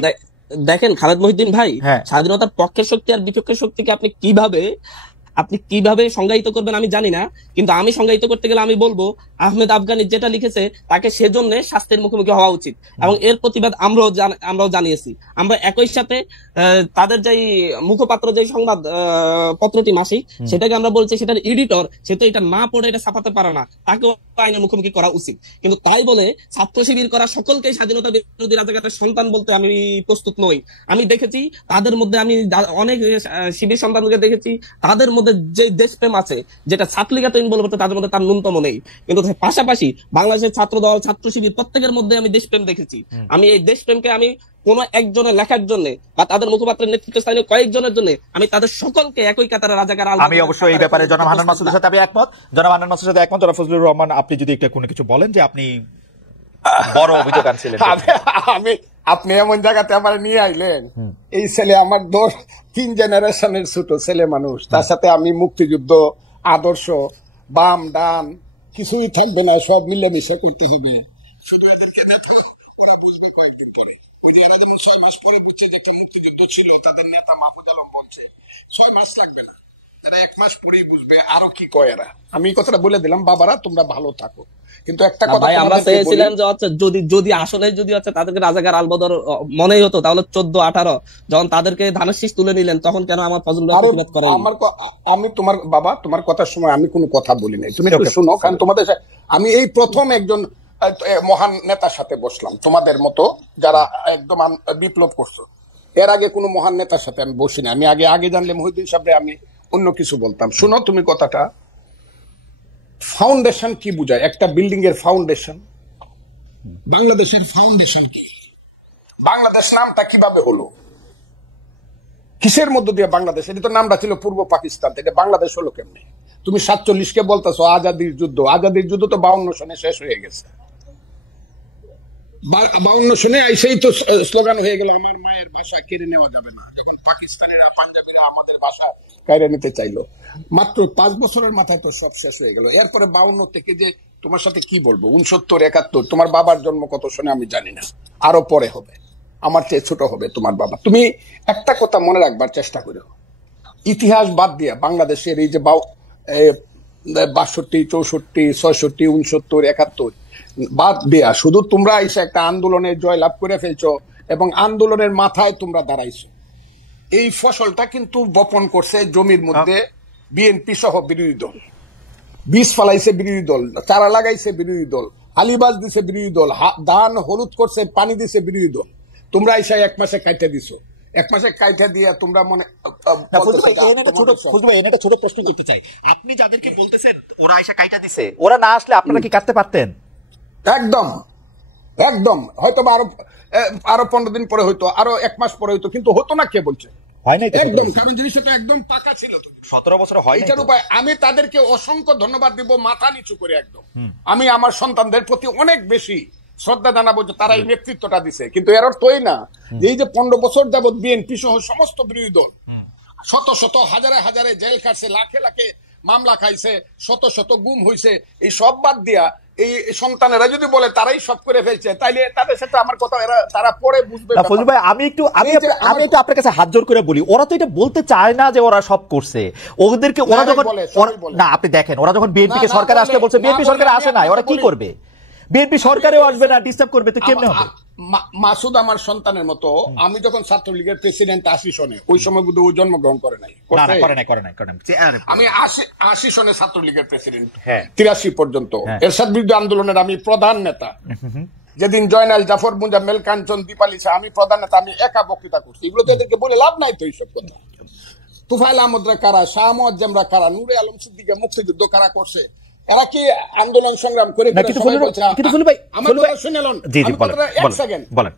দেখেন খালেদ মহিউদ্দিন ভাই, স্বাধীনতার পক্ষের শক্তি আর বিপক্ষের শক্তিকে আপনি কিভাবে সংজ্ঞায়িত করবেন আমি জানি না, কিন্তু আমি সংজ্ঞায়িত করতে গেলে আমি বলবো আহমেদ আফগানি যেটা লিখেছে তাকে সেজন্য শাস্তির মুখোমুখি হওয়া উচিত, এবং এর প্রতিবাদ আমরাও জানিয়েছি। আমরা একই সাথে তাদের যে মুখপাত্র, যে সংবাদ পত্রটি মাসিক, সেটাকে আমরা বলছি সেটার এডিটর, সে তো এটা না পড়ে এটা ছাপাতে পারে না, তাকেও আইনের মুখোমুখি করা উচিত। কিন্তু তাই বলে ছাত্র শিবির করা সকলকে স্বাধীনতা বিরোধী রাজাকারের সন্তান বলতে আমি প্রস্তুত নই। আমি দেখেছি তাদের মধ্যে, আমি অনেক শিবির সন্তানকে দেখেছি, তাদের মধ্যে যে দেশপ্রেম আছে, যেটা ছাত্রলীগ ইনভলভ হতো, তাদের মধ্যে তার ন্যূনতম নেই। কিন্তু পাশাপাশি বাংলাদেশের ছাত্র দল, ছাত্র শিবির প্রত্যেকের মধ্যে আমি দেশপ্রেম দেখেছি। আমি এই দেশপ্রেমকে আমি কোন একজনের লেখার জন্য বা তাদের মুখপাত্রের নেতৃত্বস্থানীয় কয়েকজনের জন্য আমি তাদের সকলকে একই কাতারে রাজাকার। আমি অবশ্যই এই ব্যাপারে জনাব হান্নান মাসুদের সাথে আমি একমত, জনাব হান্নান মাসুদের সাথে একমত। জনাব ফজলুর রহমান, আপনি যদি একটু কোনো কিছু বলেন, যে আপনি বড় অভিযোগ আনছিলেন। আপনি এমন জায়গাতে আমার নিয়ে আইলেন, এই ছেলে আমার 3 জেনারেশনের ছোট ছেলে মানুষ, তার সাথে আমি মুক্তিযুদ্ধ আদর্শ, বাম ডান কিছুই থাকবে না, সব মিলেমিশে করতে হবে। শুধু এদেরকে নেতা ওরা বুঝবে কয়েকদিন পরে, ওই যে এরা যেমন 6 মাস পরে বুঝছে যে একটা মুক্তিযুদ্ধ ছিল, তাদের নেতা মাহফুজ আলম বলছে 6 মাস লাগবে না, তারা 1 মাস পরেই বুঝবে আরো কি কয় এরা। আমি কথাটা বলে দিলাম, বাবারা তোমরা ভালো থাকো। কিন্তু একটা কথা আমরা চেয়েছিলাম যে যদি আসলে তাদেরকে রাজাকার আলবদর মনেই হতো, তাহলে 14-18 যখন তাদেরকে ধানের শীষ তুলে নিলেন, তখন কেন আমার ফজলুল প্রতিবাদ করা? আমি তোমার বাবা, তোমার কথার সময় আমি কোনো কথা বলি নাই, তুমি একটু শুনো। কারণ তোমাদের আমি এই প্রথম একজন মহান নেতার সাথে বসলাম, তোমাদের মতো যারা একদম বিপ্লব করছো। এর আগে কোনো মহান নেতার সাথে আমি বসি না। আমি আগে জানলে মহিউদ্দিন সাহেব আমি অন্য কিছু বলতাম। শুনো তুমি কথাটা, ফাউন্ডেশন কি বুঝায়? একটা বিল্ডিং এর ফাউন্ডেশন, বাংলাদেশের ফাউন্ডেশন কি? বাংলাদেশ নামটা কিভাবে হলো? কিসের মধ্য দিয়ে বাংলাদেশ? এটা তো নামটা ছিল পূর্ব পাকিস্তান, এটা বাংলাদেশ হলো কেমনে? তুমি 47-কে বলতেছো আজাদির যুদ্ধ। আজাদির যুদ্ধ তো 52 সনে শেষ হয়ে গেছে। 52 সনে এসেই তো স্লোগান হয়ে গেল, আমার মায়ের ভাষা কেড়ে নেওয়া যাবে না, যখন পাকিস্তানিরা, পাঞ্জাবিরা আমাদের ভাষা কেড়ে নিতে চাইলো। মাত্র 5 বছরের মাথায় তো সব শেষ হয়ে গেল। এরপরে 52 থেকে যে তোমার সাথে কি বলবো, 69, 71, তোমার বাবার জন্ম কত সনে আমি জানি না, আরো পরে হবে, আমার চেয়ে ছোট হবে তোমার বাবা। তুমি একটা কথা মনে রাখবার চেষ্টা করো, ইতিহাস বাদ দিয়া বাংলাদেশের এই যে 62, 64, 66, 69, 71 বাদ দেয়া শুধু তোমরা এসে একটা আন্দোলনে জয়লাভ করে ফেলছো এবং আন্দোলনের মাথায় তোমরা দাঁড়াইছো। এই ফসলটা কিন্তু বপন করছে জমির মধ্যে বিএনপি সহ বিরোধী দল, বীজ ফালাইছে বিরোধী দল, চারা লাগাইছে বিরোধী দল, আলিবাজ দিছে বিরোধী দল, ধান হলুদ করছে, পানি দিছে বিরোধী দল। তোমরা এসে 1 মাসে কাইটে দিছো। 1 মাসে কাইটে দিয়ে তোমরা মনে ছোট প্রশ্ন করতে চাই, আপনি যাদেরকে বলতেছেন ওরা এসে কাইটা দিছে, ওরা না আসলে আপনারা কি কাটতে পারতেন? একদম একদম, হয়তো আরো 15 দিন পরে হইতো, আরো 1 মাস পরে হইতো, কিন্তু হতো না। কে বলছে হয় নাই? একদম, কারণ জিনিসটা একদম পাকা ছিল। 17 বছর হয় নাই। এটার উপায় আমি তাদেরকে অসংখ্য ধন্যবাদ দিব, মাথা নিচু করে। একদম আমি আমার সন্তানদের প্রতি অনেক বেশি শ্রদ্ধা জানাবো যে তারা এই নেতৃত্বটা দিছে। কিন্তু এর অর্থ এই না যে এই যে 15 বছর যাবৎ বিএনপি সহ সমস্ত বিরোধী দল শত শত হাজারে হাজারে জেল কাটছে, লাখে লাখে মামলা খাইছে, শত শত গুম হইছে, এই সব বাদ দিয়া এই সন্তানেরা যদি বলে তারাই সব করে ফেলছে, তাইলে তাদের সাথে আমার কথা তারা পরে বুঝবে। ফজল ভাই, আমি একটু আপনার কাছে হাত জোর করে বলি, ওরা তো এটা বলতে চায় না যে ওরা সব করছে। ওদেরকে ওরা যখন না, আপনি দেখেন, ওরা যখন বিএনপি কে সরকারে আসলে বলছে বিএনপি সরকারে আসে না, ওরা কি করবে? বিএনপি সরকারেও আসবে না, ডিস্টার্ব করবে, তো কেমনে হবে? মাসুদ আমার সন্তানের মতো। আমি যখন ছাত্রলীগের প্রেসিডেন্ট 80 সনে, ওই সময় বুধ ও জন্মগ্রহণ করে নাই। আমি 80 সনে ছাত্রলীগের প্রেসিডেন্ট, 83 পর্যন্ত এরশাদ বিরুদ্ধে আন্দোলনের আমি প্রধান নেতা। যেদিন জয়নাল, জাফর, মুজাম্মেল, কাঞ্চন, দীপালিসা, আমি প্রধান নেতা, আমি একা বক্তৃতা করছি। এগুলো তো এদেরকে বলে লাভ নাই তো। এইসব কথা তুফাইল আহমদরা কারা, শাহ মুয়াজ্জেমরা কারা, নূরে আলম সিদ্দিকী মুক্তিযুদ্ধ কারা করছে, এরা কি আন্দোলন সংগ্রাম করে?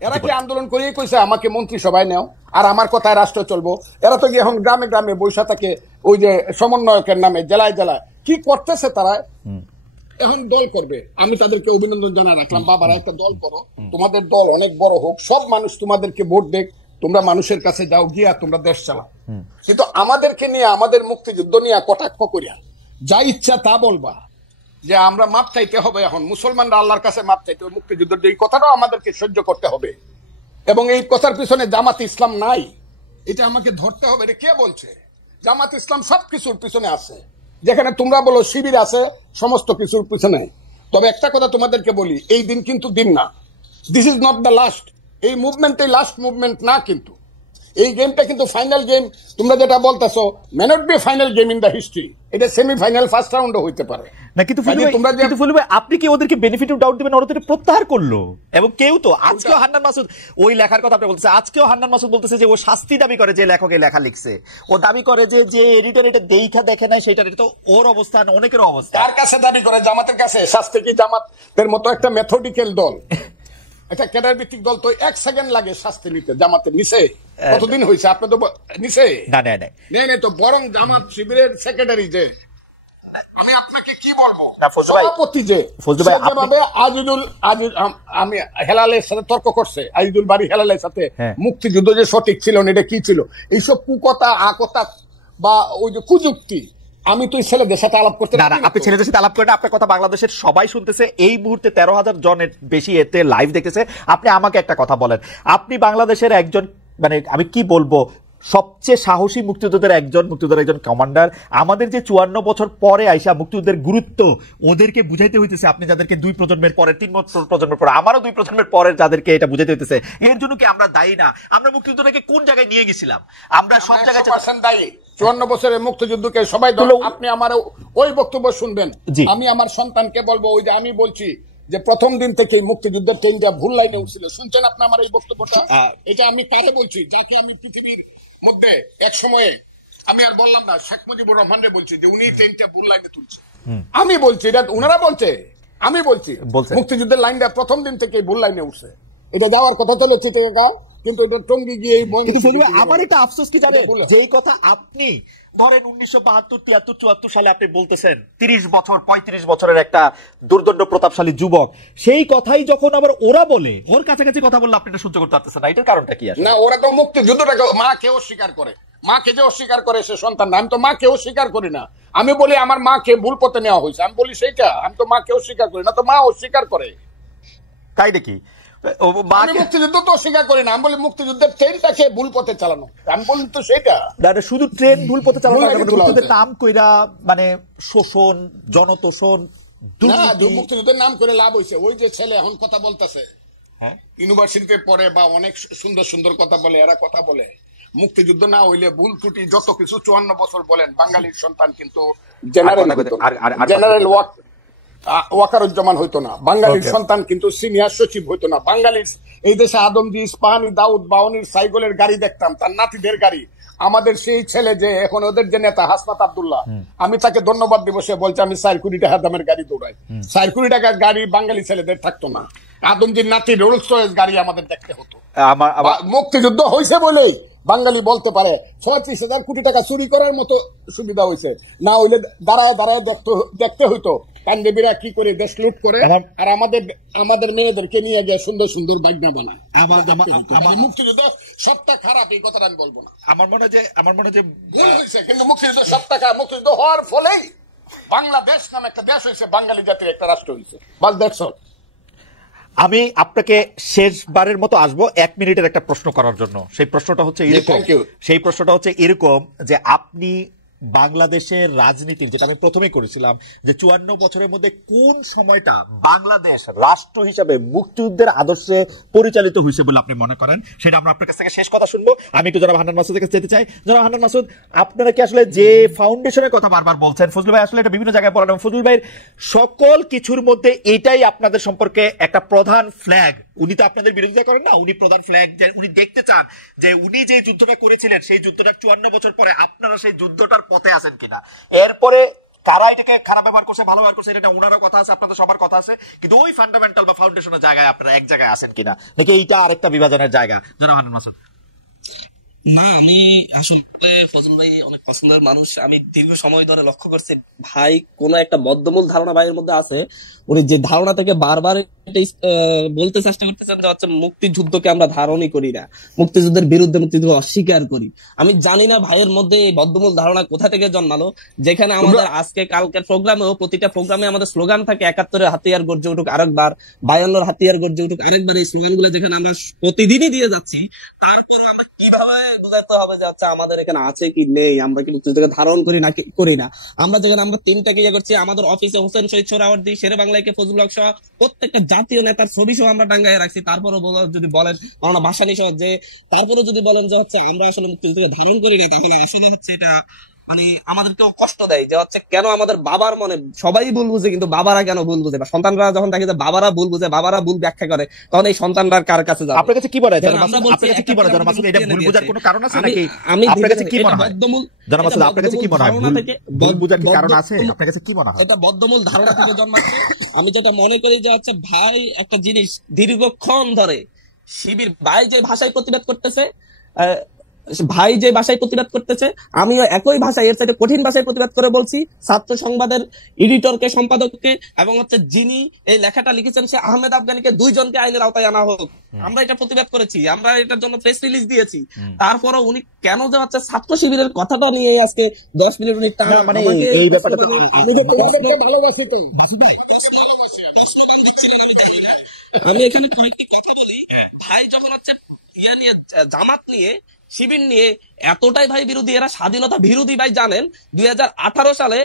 এরা কি আন্দোলন করে কইছে আমাকে মন্ত্রিসভায় নেও আর আমার কথায় রাষ্ট্র চলবো? এরা তো এখন গ্রামে গ্রামে বৈশা থাকে, ওই যে সমন্বয়কের নামে জেলায় জেলায় কি করতেছে তারা। এখন দল করবে, আমি তাদেরকে অভিনন্দন জানা রাখলাম। বাবারা, একটা দল করো, তোমাদের দল অনেক বড় হোক, সব মানুষ তোমাদেরকে ভোট দেখ, তোমরা মানুষের কাছে যাও, গিয়া তোমরা দেশ চালাও। কিন্তু আমাদেরকে নিয়ে, আমাদের মুক্তিযুদ্ধ নিয়ে কটাক্ষ করিয়া যা ইচ্ছা তা বলবা যে আমরা মাপ চাইতে হবে। এখন মুসলমানরা আল্লাহর কাছে মাপ চাইতে হবে, মুক্তিযুদ্ধের এই কথাটাও আমাদেরকে সহ্য করতে হবে। এবং এই কথার পিছনে জামাত ইসলাম নাই, এটা আমাকে ধরতে হবে। এটা কে বলছে? জামাত ইসলাম সবকিছুর পিছনে আছে। যেখানে তোমরা বলো শিবির আছে সমস্ত কিছুর পিছনে। তবে একটা কথা তোমাদেরকে বলি, এই দিন কিন্তু দিন না। This is not the last. এই মুভমেন্ট এই লাস্ট মুভমেন্ট না, কিন্তু এই গেমটা কিন্তু ফাইনাল গেম। তোমরা যেটা বলতেছো may not be final game in the history, এটা সেমিফাইনাল, ফার্স্ট রাউন্ডও হইতে পারে না। কিন্তু আপনি কি ওদেরকে বেনিফিট অফ ডাউট দিবেন? ওরা তো প্রত্যাহার করলো, এবং কেউ তো আজকেও হান্নান মাসুদ ওই লেখার কথা আপনি বলতেছে, আজকেও হান্নান মাসুদ বলতেছে যে ও শাস্তি দাবি করে, যে লেখক এই লেখা লিখছে, ও দাবি করে যে এডিটর এটা দেখা দেখে নাই, সেটা তো ওর অবস্থান, অনেকের অবস্থা। কার কাছে দাবি করে? জামাতের কাছে। শাস্তি কি জামাতের মতো একটা মেথডিক্যাল দল, একটা ক্যাডার ভিত্তিক দল তো 1 সেকেন্ড লাগে শাস্তি নিতে। জামাতের নিচে কতদিন হয়েছে? আপনি তো নিচে নেই তো, বরং জামাত শিবিরের সেক্রেটারি যে, আমি আপনাকে কি বলবো, সভাপতি যে আমি হেলালের সাথে তর্ক করছে, আজিজুল বাড়ি হেলালের সাথে, মুক্তিযুদ্ধ যে সঠিক ছিল না, এটা কি ছিল, এইসব কুকথা আকথা বা ওই যে কুযুক্তি, আমি তো ছেলেদের সাথে আলাপ করতে। না, আপনি ছেলেদের সাথে আলাপ করেন, আপনার কথা বাংলাদেশের সবাই শুনতেছে। এই মুহূর্তে 13,000 জনের বেশি এতে লাইভ দেখতেছে। আপনি আমাকে একটা কথা বলেন, আপনি বাংলাদেশের একজন, মানে আমি কি বলবো, সবচেয়ে সাহসী মুক্তিযোদ্ধাদের একজন কমান্ডার। আমাদের যে 54 বছর পরে আইসা মুক্তিযুদ্ধের গুরুত্ব ওদেরকে বুঝাইতে হইতেছে, আপনি যাদেরকে 2 প্রজন্মের পরে, 3 প্রজন্মের পরে, আমারও 2 প্রজন্মের পরে যাদেরকে এটা বুঝাইতে হইতেছে, এর জন্য কি আমরা দায়ী না? আমরা মুক্তিযুদ্ধটাকে কোন জায়গায় নিয়ে গেছিলাম? আমরা সব জায়গায় দায়ী। 54 বছরের মুক্তিযুদ্ধকে সবাই দল। আপনি আমার ওই বক্তব্য শুনবেন, আমি আমার সন্তানকে বলবো, ওই যে আমি বলছি যে প্রথম দিন থেকে মুক্তিযুদ্ধের ট্রেনটা ভুল লাইনে উঠছিল। শুনছেন আপনি আমার এই বক্তব্যটা? এটা আমি কারে বলছি? যাকে আমি পৃথিবীর মধ্যে এক সময়ে, আমি আর বললাম না, শেখ মুজিবুর রহমানরে বলছি যে উনি ট্রেনটা ভুল লাইনে তুলছে। আমি বলছি, এটা ওনারা বলছে, আমি বলছি মুক্তিযুদ্ধের লাইনটা প্রথম দিন থেকে ভুল লাইনে উঠছে। এটা যাওয়ার কথা তো চিটাগাং, কিন্তু এটা টঙ্গী গিয়ে আমার একটা আফসোস কি জানেন, যেই কথা আপনি ধরেন 1972, 73, 74 সালে আপনি বলতেছেন, 30 বছর 35 বছরের একটা দুর্দণ্ড প্রতাপশালী যুবক, সেই কথাই যখন আবার ওরা বলে, ওর কাছাকাছি কথা বললে আপনি এটা সহ্য করতে পারতেছেন না। এটার কারণটা কি? না, ওরা তো মুক্তিযুদ্ধটাকে মাকে অস্বীকার করে, মাকে যে অস্বীকার করে সে সন্তান না। আমি তো মাকে অস্বীকার করি না। আমি বলি আমার মাকে ভুল পথে নেওয়া হয়েছে, আমি বলি সেইটা। আমি তো মাকে অস্বীকার করি না, তো মা অস্বীকার করে। তাই নাকি? আমি মুক্তিযুদ্ধ তো অস্বীকার করি না, আমি বলি মুক্তিযুদ্ধের ট্রেনটাকে ভুল পথে চালানো, আমি বলি তো সেটা শুধু ট্রেন ভুল পথে চালানো, মুক্তিযুদ্ধের নাম কইরা মানে শোষণ, জনতোষণ, মুক্তিযুদ্ধের নাম করে লাভ হয়েছে। ওই যে ছেলে এখন কথা বলতেছে, ইউনিভার্সিটিতে পড়ে বা অনেক সুন্দর সুন্দর কথা বলে, এরা কথা বলে মুক্তিযুদ্ধ না হইলে ভুল ত্রুটি যত কিছু 54 বছর বলেন, বাঙালির সন্তান কিন্তু জেনারেল ওয়াকারুজ্জামান হইতো না, বাঙালির সন্তান কিন্তু সিনিয়র সচিব হইতো না, বাঙালির এই দেশে আদমজি, ইস্পাহানি, দাউদ, বাউনির, সাইগলের গাড়ি দেখতাম, তার নাতিদের গাড়ি। আমাদের সেই ছেলে যে এখন ওদের যে নেতা হাসনাত আব্দুল্লাহ, আমি তাকে ধন্যবাদ দিব, সে বলছে আমি 4 কোটি টাকা দামের গাড়ি দৌড়াই। 4 কোটি টাকার গাড়ি বাঙালি ছেলেদের থাকতো না, আদমজির নাতি রোলস রয়েস গাড়ি আমাদের দেখতে হতো। মুক্তিযুদ্ধ হয়েছে বলেই বাঙালি বলতে পারে 35,000 কোটি টাকা চুরি করার মতো সুবিধা হয়েছে, না হইলে দাঁড়ায় দাঁড়ায় দেখতে হইতো কান্ডেবিরা কি করে দেশ লুট করে আর আমাদের মেয়েদেরকে নিয়ে গিয়ে সুন্দর সুন্দর বাগনা বানায়। মুক্তিযুদ্ধ সবটা খারাপ এই কথাটা আমি বলবো না, আমার মনে হয় যে ভুল হয়েছে, কিন্তু মুক্তিযুদ্ধ সবটা খারাপ। মুক্তিযুদ্ধ হওয়ার ফলেই বাংলাদেশ নামে একটা দেশ হয়েছে, বাঙালি জাতির একটা রাষ্ট্র হয়েছে, বাস দ্যাটস অল। আমি আপনাকে শেষবারের মতো আসবো 1 মিনিটের একটা প্রশ্ন করার জন্য। সেই প্রশ্নটা হচ্ছে এরকম যে আপনি বাংলাদেশের রাজনীতির, যেটা আমি প্রথমে করেছিলাম, যে 54 বছরের মধ্যে কোন সময়টা বাংলাদেশ রাষ্ট্র হিসাবে মুক্তিযুদ্ধের আদর্শে পরিচালিত হয়েছে বলে আপনি মনে করেন, সেটা আমরা আপনার কাছ থেকে শেষ কথা শুনবো। আমি একটু জনাব হান্নান মাসুদের কাছে যেতে চাই। জনাব হান্নান মাসুদ, আপনারা কি আসলে যে ফাউন্ডেশনের কথা বারবার বলছেন, ফজলুল ভাই আসলে এটা বিভিন্ন জায়গায় বলেন, ফজলুল ভাইয়ের সকল কিছুর মধ্যে এটাই আপনাদের সম্পর্কে একটা প্রধান ফ্ল্যাগ। উনি তো আপনাদের বিরোধিতা করেন না, উনি প্রধান ফ্ল্যাগ, উনি দেখতে চান যে উনি যে যুদ্ধটা করেছিলেন সেই যুদ্ধটা 54 বছর পরে আপনারা সেই যুদ্ধটার পথে আছেন কিনা। এরপরে কারা এটাকে খারাপ ব্যবহার করছে, ভালো ব্যবহার করছে, এটা ওনারও কথা আছে, আপনাদের সবার কথা আছে, কিন্তু ওই ফান্ডামেন্টাল বা ফাউন্ডেশনের জায়গায় আপনারা এক জায়গায় আছেন কিনা, নাকি এইটা আরেকটা বিভাজনের জায়গা? জনাব হান্নান মাসুদ। না, আমি আসলে ফজল ভাই অনেক পছন্দের মানুষ, আমি দীর্ঘ সময় ধরে লক্ষ্য করছি ভাই কোন একটা বদ্ধমূল ধারণা ভাইয়ের মধ্যে আছে। উনি যে ধারণা থেকে বারবার বলতে চেষ্টা করতেছেন যে হচ্ছে মুক্তিযুদ্ধকে আমরা ধারণই করি না, মুক্তিযুদ্ধের বিরুদ্ধে, মুক্তিযুদ্ধ অস্বীকার করি। আমি জানি না ভাইয়ের মধ্যে এই বদ্ধমূল ধারণা কোথা থেকে জন্মালো, যেখানে আমাদের আজকে কালকের প্রোগ্রামেও প্রতিটা প্রোগ্রামে আমাদের স্লোগান থাকে 71-এর হাতিয়ার গর্জে উঠুক আরেকবার, 52-এর হাতিয়ার গর্জে উঠুক আরেকবার। এই স্লোগানগুলো যেখানে আমরা প্রতিদিনই দিয়ে যাচ্ছি, তারপর আমরা কিভাবে বোঝাতে হবে যে হচ্ছে আমাদের এখানে আছে কি নেই, আমরা কি মুক্তিযুদ্ধকে ধারণ করি না করি না। আমরা যেখানে আমরা 3টাকে ইয়ে করছি, আমাদের অফিসে হোসেন শহীদ সোহরাওয়ার্দী, শেরে বাংলাকে ফজলুল হক সহ প্রত্যেকটা জাতীয় নেতার ছবি সহ আমরা টাঙ্গায় রাখছি। তারপরে যদি বলেন আমরা ভাসানী সহ, যে তারপরে যদি বলেন যে হচ্ছে আমরা আসলে মুক্তিযুদ্ধকে ধারণ করি না, তাহলে আসলে হচ্ছে এটা মানে আমাদেরকেও কষ্ট দেয় যে হচ্ছে কেন আমাদের বাবার মনে সবাই ভুল বুঝে, কিন্তু বাবারা কেন ভুল বুঝে, বা সন্তানরা যখন দেখে যে বাবারা ভুল বুঝে, বাবারা ভুল ব্যাখ্যা করে, তখন এই সন্তানরা কার কাছে যাবে? আপনার কাছে কি মনে হয়? আপনার কাছে কি মনে হয়? এটা ভুল বুঝার কোনো কারণ আছে নাকি? আপনার কাছে কি মনে হয়? জনাব মাসুদ, আপনার কাছে কি মনে হয়? ভুল বুঝার কি কারণ আছে? আপনার কাছে কি মনে হয়? এটা বদ্ধমূল ধারণা থেকে জন্মাচ্ছে। আমি যেটা মনে করি যে হচ্ছে ভাই একটা জিনিস দীর্ঘক্ষণ ধরে শিবির ভাই যে ভাষায় প্রতিবাদ করতেছে, আমিও একই ভাষায় এর চাইতে কঠিন ভাষায় প্রতিবাদ করে বলছি। ছাত্র সংবাদের এডিটরকে, সম্পাদককে এবং হচ্ছে যিনি এই লেখাটা লিখেছেন সে আহমেদ আফগানিকে, 2 জনকে আইনের আওতায় আনা হোক। আমরা এটা প্রতিবাদ করেছি, আমরা এটার জন্য প্রেস রিলিজ দিয়েছি। তারপরও উনি কেন যে হচ্ছে ছাত্র শিবিরের কথাটা নিয়ে আজকে 10 মিনিট উনি মানে এই ব্যাপারটা ভালোবাসি তো প্রশ্নবান দিচ্ছিলেন, আমি জানি না। আমি এখানে কয়েকটি কথা বলি। ভাই যখন হচ্ছে ইয়া নিয়ে, জামাত নিয়ে, শিবির নিয়ে এতটাই ভাই বিরোধী, এরা স্বাধীনতা বিরোধী ভাই। জানেন 2018 সালে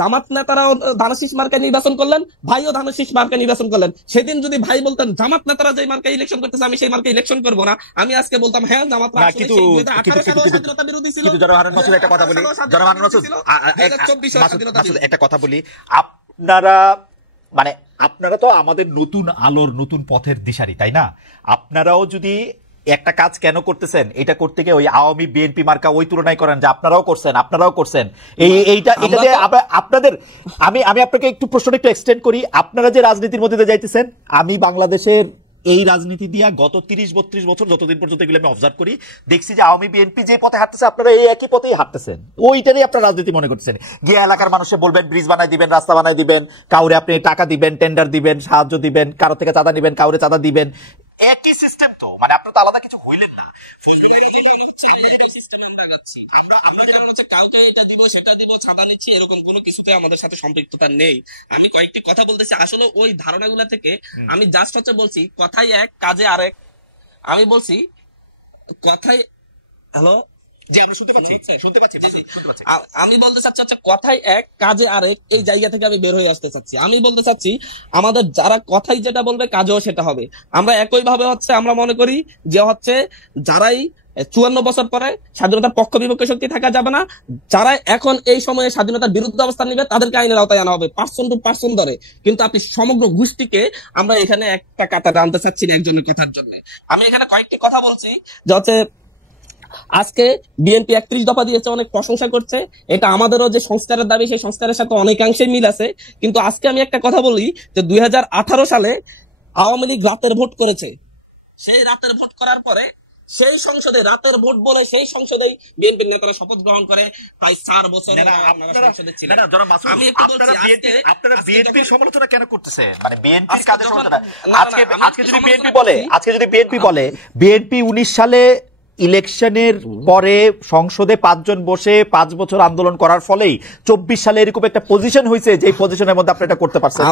জামাত নেতারাও ধানশীষ মার্কায় নির্বাচন করলেন, ভাইও ধানশীষ মার্কায় নির্বাচন করলেন। সেদিন যদি ভাই বলতেন জামাত নেতারা যে মার্কায় ইলেকশন করতেছে আমি সেই মার্কায় ইলেকশন করবো না, আমি আজকে বলতাম হ্যাঁ জামাতরা স্বাধীনতা বিরোধী ছিল। একটা কথা বলি, আপনারা তো আমাদের নতুন আলোর, নতুন পথের দিশারি, তাই না? আপনারাও যদি একটা কাজ কেন করতেছেন, এটা করতে গিয়ে ওই আওয়ামী বিএনপি মার্কা ওই তুলনায় করেন যে আপনারাও করছেন এইটা যে আপনাদের, আমি আপনাকে একটু প্রশ্নটা একটু এক্সটেন্ড করি। আপনারা যে রাজনীতির মধ্যে যাইতেছেন, আমি বাংলাদেশের এই রাজনীতি দিয়া গত 30-32 বছর যতদিন পর্যন্ত এগুলো আমি অবজার্ভ করি, দেখছি যে আওয়ামী বিএনপি যে পথে হাঁটতেছে আপনারা এই একই পথেই হাঁটতেছেন, ওইটারই আপনার রাজনীতি মনে করতেছেন। গিয়ে এলাকার মানুষে বলবেন ব্রিজ বানাই দিবেন, রাস্তা বানাই দিবেন, কাউরে আপনি টাকা দিবেন, টেন্ডার দিবেন, সাহায্য দিবেন, কারো থেকে চাঁদা নিবেন, কাউরে চাঁদা দিবেন, একই সিস্টেম তো, মানে আপনার তো আলাদা কিছু হইলেন না। কাউকে এটা দিব সেটা দিব ছাড়া নিচ্ছি এরকম কোনো কিছুতে আমাদের সাথে সম্পৃক্ততা নেই। আমি কয়েকটি কথা বলতেছি, আসলে ওই ধারণাগুলো থেকে আমি জাস্ট হচ্ছে বলছি কথাই এক কাজে আরেক। আমি বলছি কথাই, হ্যালো জি আমরা শুনতে পাচ্ছি, শুনতে পাচ্ছি। আমি বলতে চাচ্ছি আচ্ছা কথাই এক কাজে আরেক, এই জায়গা থেকে আমি বের হয়ে আসতে চাচ্ছি। আমি বলতে চাচ্ছি আমাদের যারা কথাই যেটা বলবে কাজেও সেটা হবে। আমরা একই ভাবে হচ্ছে আমরা মনে করি যে হচ্ছে যারাই 54 বছর পরে স্বাধীনতার পক্ষ বিপক্ষ শক্তি থাকা যাবে না, যারা এখন এই সময়ে স্বাধীনতার বিরুদ্ধে অবস্থান নিবে তাদেরকে আইনের আওতায় আনা হবে পার্সন টু পার্সন ধরে। কিন্তু আপনি সমগ্র গোষ্ঠীকে আমরা এখানে একটা কাতারে আনতে চাচ্ছি না একজনের কথার জন্য। আমি এখানে কয়েকটি কথা বলছি যে হচ্ছে আজকে বিএনপি 31 দফা দিয়েছে, অনেক প্রশংসা করছে, এটা আমাদেরও যে সংস্কারের দাবি সেই সংস্কারের সাথে অনেকাংশে মিল আছে। কিন্তু আজকে আমি একটা কথা বলি যে 2018 সালে আওয়ামী লীগ রাতের ভোট করেছে। সেই রাতের ভোট করার পরে সেই সংসদে রাতের ভোট বলে সেই সংসদেই বিএনপির নেতারা শপথ গ্রহণ করে প্রায় 4 বছর সংসদে ছিলেন। আমি একটু বলছি আপনারা বিএনপির সমালোচনা কেন করতেছে, মানে বিএনপির কাজের সমালোচনা। আজকে যদি বিএনপি বলে বিএনপি 19 সালে ইলেকশনের পরে সংসদে 5 জন বসে 5 বছর আন্দোলন করার ফলেই 24 সালে এরকম একটা পজিশন হয়েছে, যে পজিশনের মধ্যে আপনি এটা করতে পারছেন।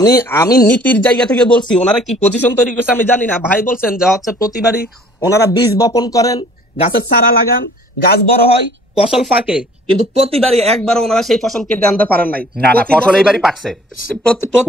আমি নীতির জায়গা থেকে বলছি, ওনারা কি পজিশন তৈরি করছে আমি জানি না। ভাই বলছেন যা হচ্ছে প্রতিবারই ওনারা বীজ বপন করেন, গাছের চারা লাগান, গাছ বড় হয়, ফসল ফাঁকে, কিন্তু প্রতিবারই একবার ওনারা সেই ফসল কেটে আনতে পারেন নাই। না না, ফসল এইবারই পাকছে।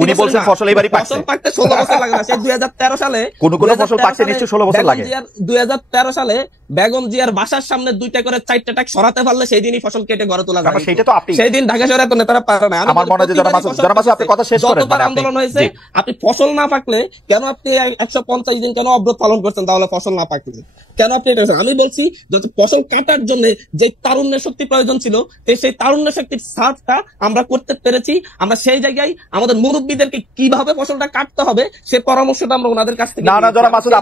উনি বলছেন ফসল এইবারই পাকছে। ফসল পাকতে 16 বছর লাগে না। সেই 2013 সালে কোন ফসল পাকছে নিশ্চয়ই 16 বছর লাগে। 2013 সালে বেগম জিয়ার বাসার সামনে 2টা করে 4টা টাক সরাতে পারলে সেই দিনই ফসল কেটে ঘরে তোলা যায়। সেটা তো আপনি সেই দিন ঢাকা শহরে এত নেতারা পারে না। আমার মনে হয় যে জনমাসে আপনি কথা শেষ করেন। মানে আন্দোলন হয়েছে, আপনি ফসল না পাকলে কেন আপনি 150 দিন কেন অবরোধ পালন করছেন? তাহলে ফসল না পাকলে কেন আপনি এটা? আমি বলছি যে ফসল কাটার জন্য যে তারুণ্যের শক্তি প্রয়োজন ছিল, সেই তারুণ্য শক্তির সার্ভটা আমরা করতে পেরেছি। আমরা সেই জায়গায় আমাদের মুরব্বীদেরকে কিভাবে ফসলটা কাটতে হবে সেই পরামর্শটা আমরা ওনাদের কাছ থেকে। না না জনামাসুদ,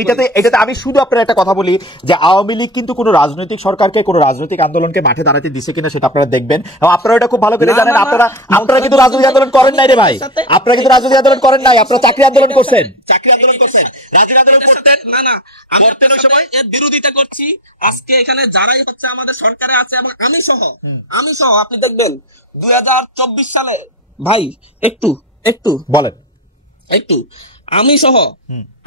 এটাতে আমি শুধু আপনার একটা কথা বলি যে আওয়ামী লীগ কিন্তু কোন রাজনৈতিক সরকারকে কোন রাজনৈতিক আন্দোলনকে মাঠে দাঁড়াতে দিছে কিনা সেটা আপনারা দেখবেন, এবং আপনারা এটা খুব ভালো করে জানেন। আপনারা কিন্তু রাজনৈতিক আন্দোলন করেন নাই রে ভাই, আপনারা কিন্তু রাজনৈতিক আন্দোলন করেন নাই, আপনারা চাকরি আন্দোলন করছেন। রাজনৈতিক আন্দোলন করতেন না না, আমি ওই সময় এর বিরোধিতা করছি। আজকে এখানে যারাই হচ্ছে আমাদের সরকারে আছে এবং আমি সহ আপনি দেখবেন 2024 সালে ভাই একটু বলেন, একটু আমি সহ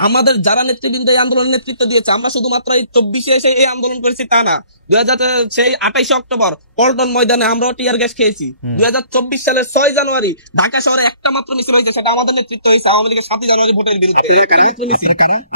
আমাদের যারা নেতৃবৃন্দ এই আন্দোলনের নেতৃত্ব দিয়েছে, আমরা শুধুমাত্র এই 24-এ এসে এই আন্দোলন করেছি তা না। 28 অক্টোবর পল্টন ময়দানে আমরাও টিয়ার গ্যাস খেয়েছি। 2024 সালের 6 জানুয়ারি ঢাকা শহরে একটা মাত্র মিছিল হয়েছে, সেটা আমাদের নেতৃত্ব হয়েছে আওয়ামী লীগের 7 জানুয়ারি ভোটের বিরুদ্ধে।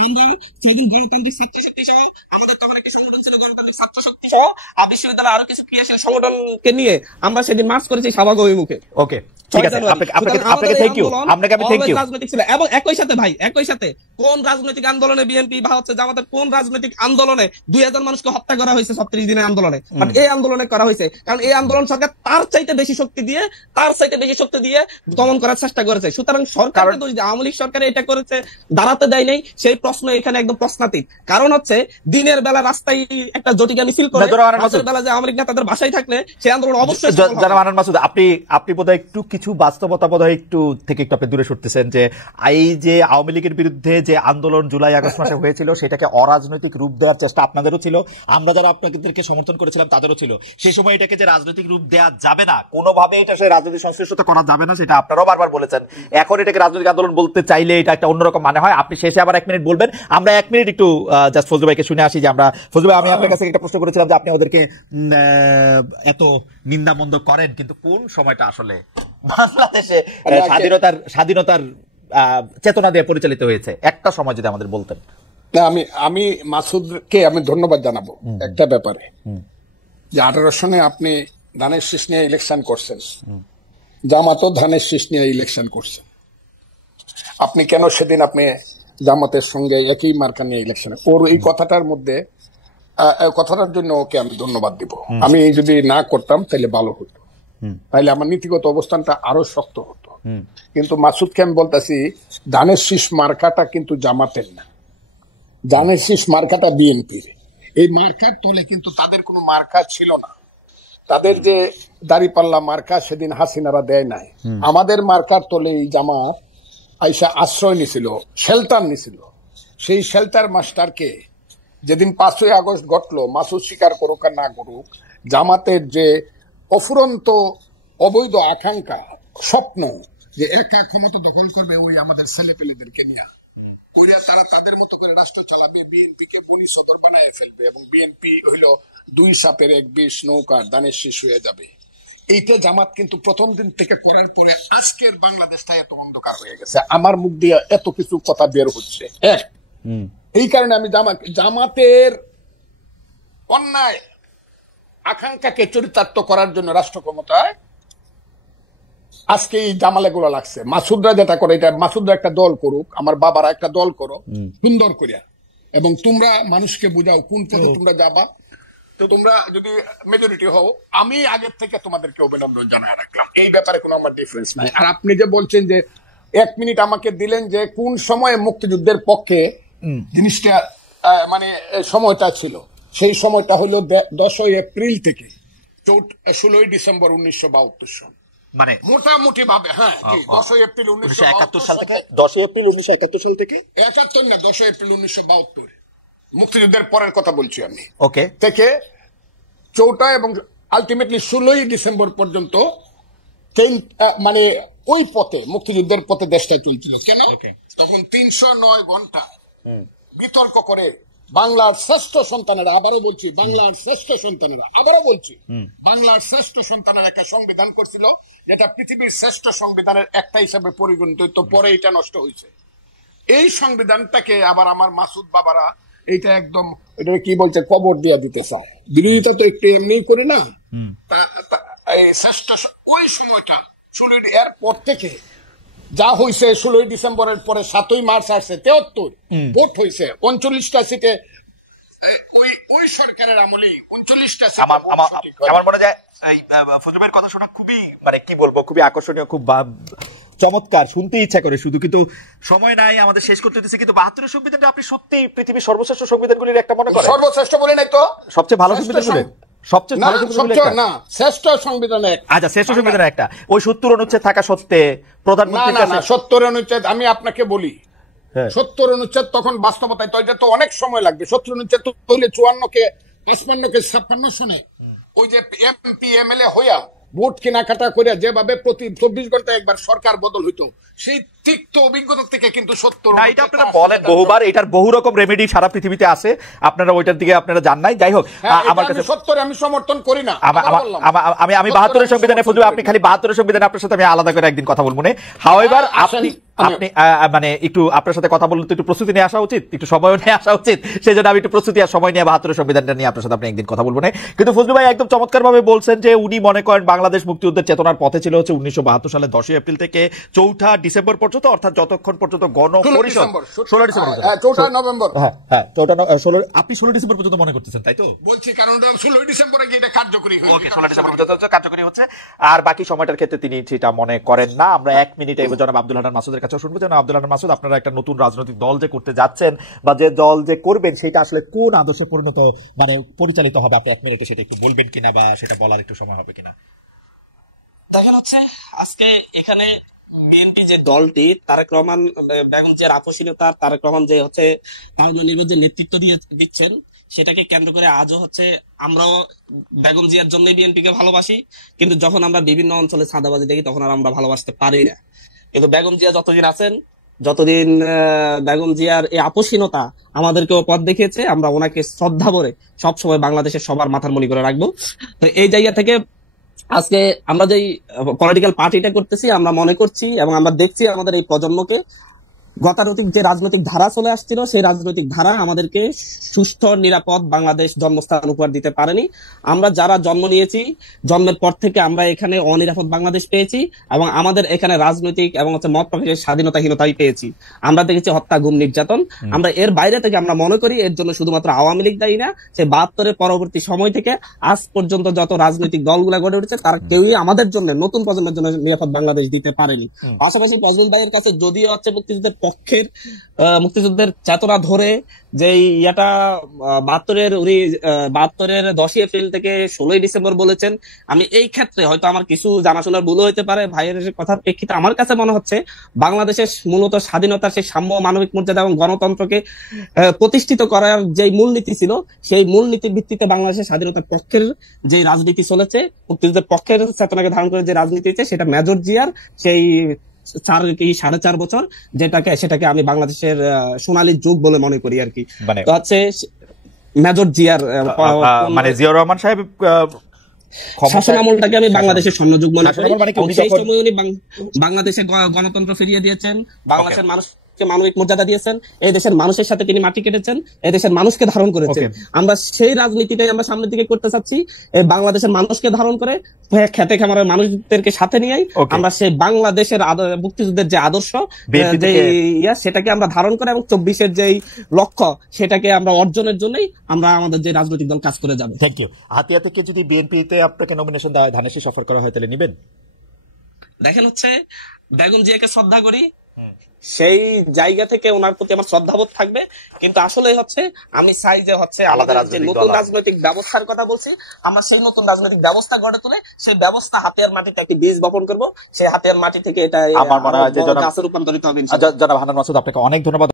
আমরা সেদিন গণতান্ত্রিক ছাত্র শক্তি সহ, আমাদের তখন একটি সংগঠন ছিল গণতান্ত্রিক ছাত্র শক্তি সহ, বিশ্ববিদ্যালয় আরো কিছু ক্রিয়াশীল সংগঠনকে নিয়ে আমরা সেদিন মার্চ করেছি শাহবাগ অভিমুখে। ওকে, আপনাকে থ্যাংক ইউ, আপনাকে আমি থ্যাংক ইউ। রাজনৈতিক ছিল এবং একই সাথে কোন রাজনৈতিক আন্দোলনে বিএনপি বা হচ্ছে জামাতের কোন রাজনৈতিক আন্দোলনে 2000 মানুষকে হত্যা করা হয়েছে 36 দিনের আন্দোলনে? বাট এই আন্দোলনে করা হয়েছে কারণ এই আন্দোলন সরকার তার চাইতে বেশি শক্তি দিয়ে দমন করার চেষ্টা করেছে। সুতরাং সরকারকে দোষ দিয়ে আওয়ামী লীগ সরকার এটা করেছে, দাঁড়াতে দেয় নাই, সেই প্রশ্ন এখানে একদম প্রশ্নাতীত। কারণ হচ্ছে দিনের বেলা রাস্তায় একটা জটিকা মিছিল করে, রাতের বেলা যে আওয়ামী লীগ নেতাদের বাসায় থাকলে সেই আন্দোলন অবশ্যই। জনাব আনান মাসুদ, আপনি বোধহয় একটু কিছু বাস্তবতা বোধহয় একটু আপনি দূরে সরতেছেন। যে এই যে আওয়ামী লীগের বিরুদ্ধে যে আন্দোলন জুলাই আগস্ট মাসে হয়েছিল সেটাকে অরাজনৈতিক রূপ দেওয়ার চেষ্টা আপনাদেরও ছিল, আমরা যারা আপনাদেরকে সমর্থন করেছিলাম তাদেরও ছিল। সেই সময় এটাকে যে রাজনৈতিক রূপ দেওয়া যাবে না, কোনোভাবে এটা সে রাজনৈতিক সংশ্লিষ্টতা করা যাবে না, সেটা আপনারাও বারবার বলেছেন। এখন এটাকে রাজনৈতিক আন্দোলন বলতে চাইলে এটা একটা অন্যরকম মানে হয়। আপনি শেষে আবার 1 মিনিট বলবেন, আমরা 1 মিনিট একটু জাস্ট ফজলু ভাইকে শুনে আসি। যে আমরা ফজলু ভাই, আমি আপনার কাছে একটা প্রশ্ন করেছিলাম যে আপনি ওদেরকে এত নিন্দামন্দ করেন, কিন্তু কোন সময়টা আসলে বাংলাদেশে স্বাধীনতার চেতনা দিয়ে পরিচালিত হয়েছে একটা সময় যদি আমাদের বলতেন। আমি মাসুদকে আমি ধন্যবাদ জানাবো একটা ব্যাপারে, যে 18 সনে আপনি ধানের শীষ নিয়ে ইলেকশন করছেন, জামাতও ধানের শীষ নিয়ে ইলেকশন করছেন। আপনি কেন সেদিন আপনি জামাতের সঙ্গে একই মার্কা নিয়ে ইলেকশন? ওর এই কথাটার মধ্যে কথাটার জন্য ওকে আমি ধন্যবাদ দিব। আমি যদি না করতাম তাহলে ভালো হতো, তাহলে আমার নীতিগত অবস্থানটা আরো শক্ত হতো। কিন্তু মাসুদকে আমি বলতেছি, ধানের শীষ মার্কাটা কিন্তু জামাতের না, ধানের শীষ মার্কাটা বিএনপির। এই মার্কার তলে কিন্তু তাদের কোনো মার্কা ছিল না। তাদের যে দাঁড়িপাল্লা মার্কা সেদিন হাসিনারা দেয় নাই, আমাদের মার্কার তলে এই জামাত আইসা আশ্রয় নিছিল, শেল্টার নিছিল। সেই শেল্টার মাস্টারকে যেদিন 5ই আগস্ট ঘটলো, মাসুদ স্বীকার করুক আর না করুক, জামাতের যে অফুরন্ত অবৈধ আকাঙ্ক্ষা, স্বপ্ন যে একা ক্ষমতা দখল করবে ওই আমাদের ছেলেপেলেদেরকে নিয়ে, কইরা তারা তাদের মতো করে রাষ্ট্র চালাবে, বিএনপি কে বনি সদর বানায় ফেলবে এবং বিএনপি হইল 2 সাপের 1 বিষ নৌকার দানের শেষ হয়ে যাবে। এইটা জামাত কিন্তু প্রথম দিন থেকে করার পরে আজকের বাংলাদেশটা এত অন্ধকার হয়ে গেছে। আমার মুখ দিয়ে এত কিছু কথা বের হচ্ছে এই কারণে আমি জামাতের অন্যায় আকাঙ্ক্ষাকে চরিতার্থ করার জন্য রাষ্ট্র ক্ষমতায় আজকে এই জামালে গুলো লাগছে। মাসুদরা যেটা করে, এটা মাসুদরা একটা দল করুক, আমার বাবারা একটা দল করো সুন্দর করিয়া, এবং তোমরা মানুষকে বুঝাও কোন পথে তোমরা যাবা। তো তোমরা যদি মেজরিটি হও, আমি আগের থেকে তোমাদেরকে অভিনন্দন জানাই রাখলাম, এই ব্যাপারে কোনো আমার ডিফারেন্স নাই। আর আপনি যে বলছেন যে 1 মিনিট আমাকে দিলেন যে কোন সময়ে মুক্তিযুদ্ধের পক্ষে জিনিসটা মানে সময়টা ছিল, সেই সময়টা হলো 10ই এপ্রিল থেকে 16ই ডিসেম্বর 1972 সাল, মানে মোটামুটি ভাবে। হ্যাঁ, 10ই এপ্রিল 1971 সাল থেকে 10ই এপ্রিল 1971 সাল থেকে 71 না 10ই এপ্রিল 1972 মুক্তিযুদ্ধের পরের কথা বলছি আমি। ওকে, থেকে 4টা এবং আলটিমেটলি 16ই ডিসেম্বর পর্যন্ত মানে ওই পথে, মুক্তিযুদ্ধের পথে দেশটা চলছিল। কেন? তখন 309 ঘন্টা বিতর্ক করে বাংলার শ্রেষ্ঠ সন্তানেরা, আবারও বলছি বাংলার শ্রেষ্ঠ সন্তানেরা, আবারও বলছি বাংলার শ্রেষ্ঠ সন্তানেরা একটা সংবিধান করছিল, যেটা পৃথিবীর শ্রেষ্ঠ সংবিধানের একটা হিসাবে পরিগণিত হইতো, পরে এটা নষ্ট হয়েছে। এই সংবিধানটাকে আবার আমার মাসুদ বাবারা এইটা একদম এটা কি বলছে কবর দিয়ে দিতে চায়। বিরোধিতা তো একটু এমনি করে না, শ্রেষ্ঠ ওই সময়টা 16 এর পর থেকে যা হয়েছে, 16ই ডিসেম্বরের পরে 7ই মার্চ আসছে 73 ভোট হয়েছে 39টা সিটে, ওই সরকারের আমলে 39টা সিট। আমার মনে যায় ফজলুমের কথা শোনা খুবই, মানে কি বলবো, খুবই আকর্ষণীয়, খুব চমৎকার, শুনতে ইচ্ছা করে শুধু, কিন্তু সময় নাই, আমাদের শেষ করতে দিচ্ছে। কিন্তু 72 সংবিধানটা আপনি সত্যি পৃথিবীর সর্বশ্রেষ্ঠ সংবিধানগুলির একটা মনে করেন? সর্বশ্রেষ্ঠ বলে নাই তো, সবচেয়ে ভালো সংবিধানগুলি, সবচেয়ে ভালো সংবিধান না, শ্রেষ্ঠ সংবিধান একটা। আচ্ছা, শ্রেষ্ঠ সংবিধান একটা, ওই 70 অনুচ্ছেদ থাকা সত্ত্বে প্রধানমন্ত্রীর কাছে 70 অনুচ্ছেদ আমি আপনাকে বলি, 70 অনুচ্ছেদ তখন বাস্তবতায় তো এটা তো অনেক সময় লাগবে। 70 অনুচ্ছেদ তো হইলে 54 কে 55 কে 56 সনে ওই যে এমপি এমএলএ হইয়া ভোট কেনাকাটা করে যেভাবে প্রতি 24 ঘন্টায় একবার সরকার বদল হইতো, সেই তিক্ত অভিজ্ঞতা থেকে কিন্তু 70 না, এটা আপনারা বলেন বহুবার, এটার বহু রকম রেমেডি সারা পৃথিবীতে আছে, আপনারা ওইটার দিকে আপনারা জান নাই। যাই হোক, আমার কাছে 70 আমি সমর্থন করি না। আমি 72 সংবিধানে ফজলু, আপনি খালি 72 সংবিধানে আপনার সাথে আমি আলাদা করে একদিন কথা বলবো না। হাওয়েভার আপনি মানে একটু আপনার সাথে কথা বললে তো একটু প্রস্তুতি নিয়ে আসা উচিত, একটু সময় নিয়ে আসা উচিত, সেই জন্য আমি একটু প্রস্তুতি আর সময় নিয়ে 72 সংবিধানটা নিয়ে আপনার সাথে আপনি একদিন কথা বলবো না। কিন্তু ফজলু ভাই একদম চমৎকার ভাবে বলছেন যে উনি মনে করেন বাংলাদেশ মুক্তিযুদ্ধের চেতনার পথে ছিল হচ্ছে 1972 সালের 10ই এপ্রিল থেকে 4 ডিসেম্বর পর্যন্ত, অর্থাৎ যতক্ষণ পর্যন্ত গণপরিষদ 16 ডিসেম্বর, 4 নভেম্বর, হ্যাঁ 16 আপনি 16 ডিসেম্বর পর্যন্ত মনে করতেছেন, তাই তো? বলছি কারণ 16 ডিসেম্বরে গিয়ে এটা কার্যকরী হয়েছে। ওকে, 16 ডিসেম্বর পর্যন্ত কার্যকরী হচ্ছে, আর বাকি সময়টার ক্ষেত্রে তিনি সেটা মনে করেন না। আমরা 1 মিনিটে জনাব আব্দুল হান্নান মাসুদের কাছে শুনবো। জনাব আব্দুল হান্নান মাসুদ, আপনারা একটা নতুন রাজনৈতিক দল যে করতে যাচ্ছেন বা যে দল যে করবেন, সেটা আসলে কোন আদর্শ পরিণত মানে পরিচালিত হবে, আপনি 1 মিনিটে সেটা একটু বলবেন কিনা বা সেটা বলার একটু সময় হবে কিনা? দেখেন হচ্ছে আজকে এখানে বিএনপি যে দলটি, তারেক রহমান বেগম জিয়ার আপসীনতা, তারেক রহমান যে হচ্ছে নির্বাচন যে নেতৃত্ব দিচ্ছেন, সেটাকে কেন্দ্র করে আজও হচ্ছে আমরাও বেগম জিয়ার জন্য বিএনপি কে ভালোবাসি, কিন্তু যখন আমরা বিভিন্ন অঞ্চলে চাঁদাবাজি দেখি তখন আর আমরা ভালোবাসতে পারি না। কিন্তু বেগম জিয়া যতদিন আছেন, যতদিন বেগম জিয়ার এই আপসীনতা আমাদেরকেও পথ দেখিয়েছে, আমরা ওনাকে শ্রদ্ধা করে সবসময় বাংলাদেশের সবার মাথার মনি করে রাখবো। তো এই জায়গা থেকে আজকে আমরা যেই পলিটিক্যাল পার্টিটা করতেছি, আমরা মনে করছি এবং আমরা দেখছি আমাদের এই প্রজন্মকে গতানুগতিক যে রাজনৈতিক ধারা চলে আসছিল, সেই রাজনৈতিক ধারা আমাদেরকে সুস্থ নিরাপদ বাংলাদেশ জন্মস্থান উপহার দিতে পারেনি। আমরা যারা জন্ম নিয়েছি, জন্মের পর থেকে আমরা এখানে অনিরাপদ বাংলাদেশ পেয়েছি এবং আমাদের এখানে রাজনৈতিক এবং হচ্ছে মত প্রকাশের স্বাধীনতাহীনতাই পেয়েছি। আমরা দেখেছি হত্যা, গুম, নির্যাতন। আমরা এর বাইরে থেকে আমরা মনে করি এর জন্য শুধুমাত্র আওয়ামী লীগ দায়ী না, সে 72-এর পরবর্তী সময় থেকে আজ পর্যন্ত যত রাজনৈতিক দলগুলা গড়ে উঠেছে, তার কেউই আমাদের জন্য, নতুন প্রজন্মের জন্য নিরাপদ বাংলাদেশ দিতে পারেনি। পাশাপাশি ফজলুল ভাইয়ের কাছে যদিও হচ্ছে মুক্তিযুদ্ধের পক্ষের মুক্তিযুদ্ধের চেতনা ধরে যে ইয়াটা 72-এর উনি 72-এর 10ই এপ্রিল থেকে 16ই ডিসেম্বর বলেছেন। আমি এই ক্ষেত্রে হয়তো আমার কিছু জানাশোনার ভুল হইতে পারে, ভাইয়ের কথার প্রেক্ষিতে আমার কাছে মনে হচ্ছে বাংলাদেশের মূলত স্বাধীনতার সেই সাম্য, মানবিক মর্যাদা এবং গণতন্ত্রকে প্রতিষ্ঠিত করার যে মূলনীতি ছিল, সেই মূলনীতির ভিত্তিতে বাংলাদেশের স্বাধীনতার পক্ষের যে রাজনীতি চলেছে, মুক্তিযুদ্ধের পক্ষের চেতনাকে ধারণ করে যে রাজনীতি হচ্ছে, সেটা মেজর জিয়ার সেই 4.5 বছর সেটাকে আমি বাংলাদেশের সোনালী যুগ বলে মনে করি আর কি। তো হচ্ছে মেজর জিয়ার মানে জিয়াউর রহমান সাহেব শাসন আমলটাকে আমি বাংলাদেশের স্বর্ণযুগ মনে করি। সেই সময় উনি বাংলাদেশে গণতন্ত্র ফিরিয়ে দিয়েছেন, বাংলাদেশের মানুষকে মানবিক মর্যাদা দিয়েছেন, এই দেশের মানুষের সাথে তিনি মাটি কেটেছেন, এই দেশের মানুষকে ধারণ করেছেন। আমরা সেই রাজনীতিটাই আমরা সামনের দিকে করতে চাচ্ছি, বাংলাদেশের মানুষকে ধারণ করে, খেতে খামারের মানুষদেরকে সাথে নিয়ে আমরা সেই বাংলাদেশের মুক্তিযুদ্ধের যে আদর্শ সেটাকে আমরা ধারণ করে এবং 24-এর যে লক্ষ্য সেটাকে আমরা অর্জনের জন্যই আমরা আমাদের যে রাজনৈতিক দল কাজ করে যাবে। Thank you. হাতিয়া থেকে যদি বিএনপিতে আপনাকে নমিনেশন দেওয়া হয়, ধানেশী সফর করা হয়, তাহলে নেবেন? দেখেন হচ্ছে বেগম জিয়াকে শ্রদ্ধা করি, সেই জায়গা থেকে ওনার প্রতি আমার শ্রদ্ধাবোধ থাকবে, কিন্তু আসলে হচ্ছে আমি চাই যে হচ্ছে আমাদের যে নতুন রাজনৈতিক ব্যবস্থার কথা বলছি, আমরা সেই নতুন রাজনৈতিক ব্যবস্থা গড়ে তুলে সেই ব্যবস্থা হাতিয়ার মাটিতে একটি বীজ বপন করবো, সেই হাতিয়ার মাটি থেকে এটা আমার মনে হয় যে রূপান্তরিত হবে। জনাব হান্নান মাসুদ, আপনাকে অনেক ধন্যবাদ।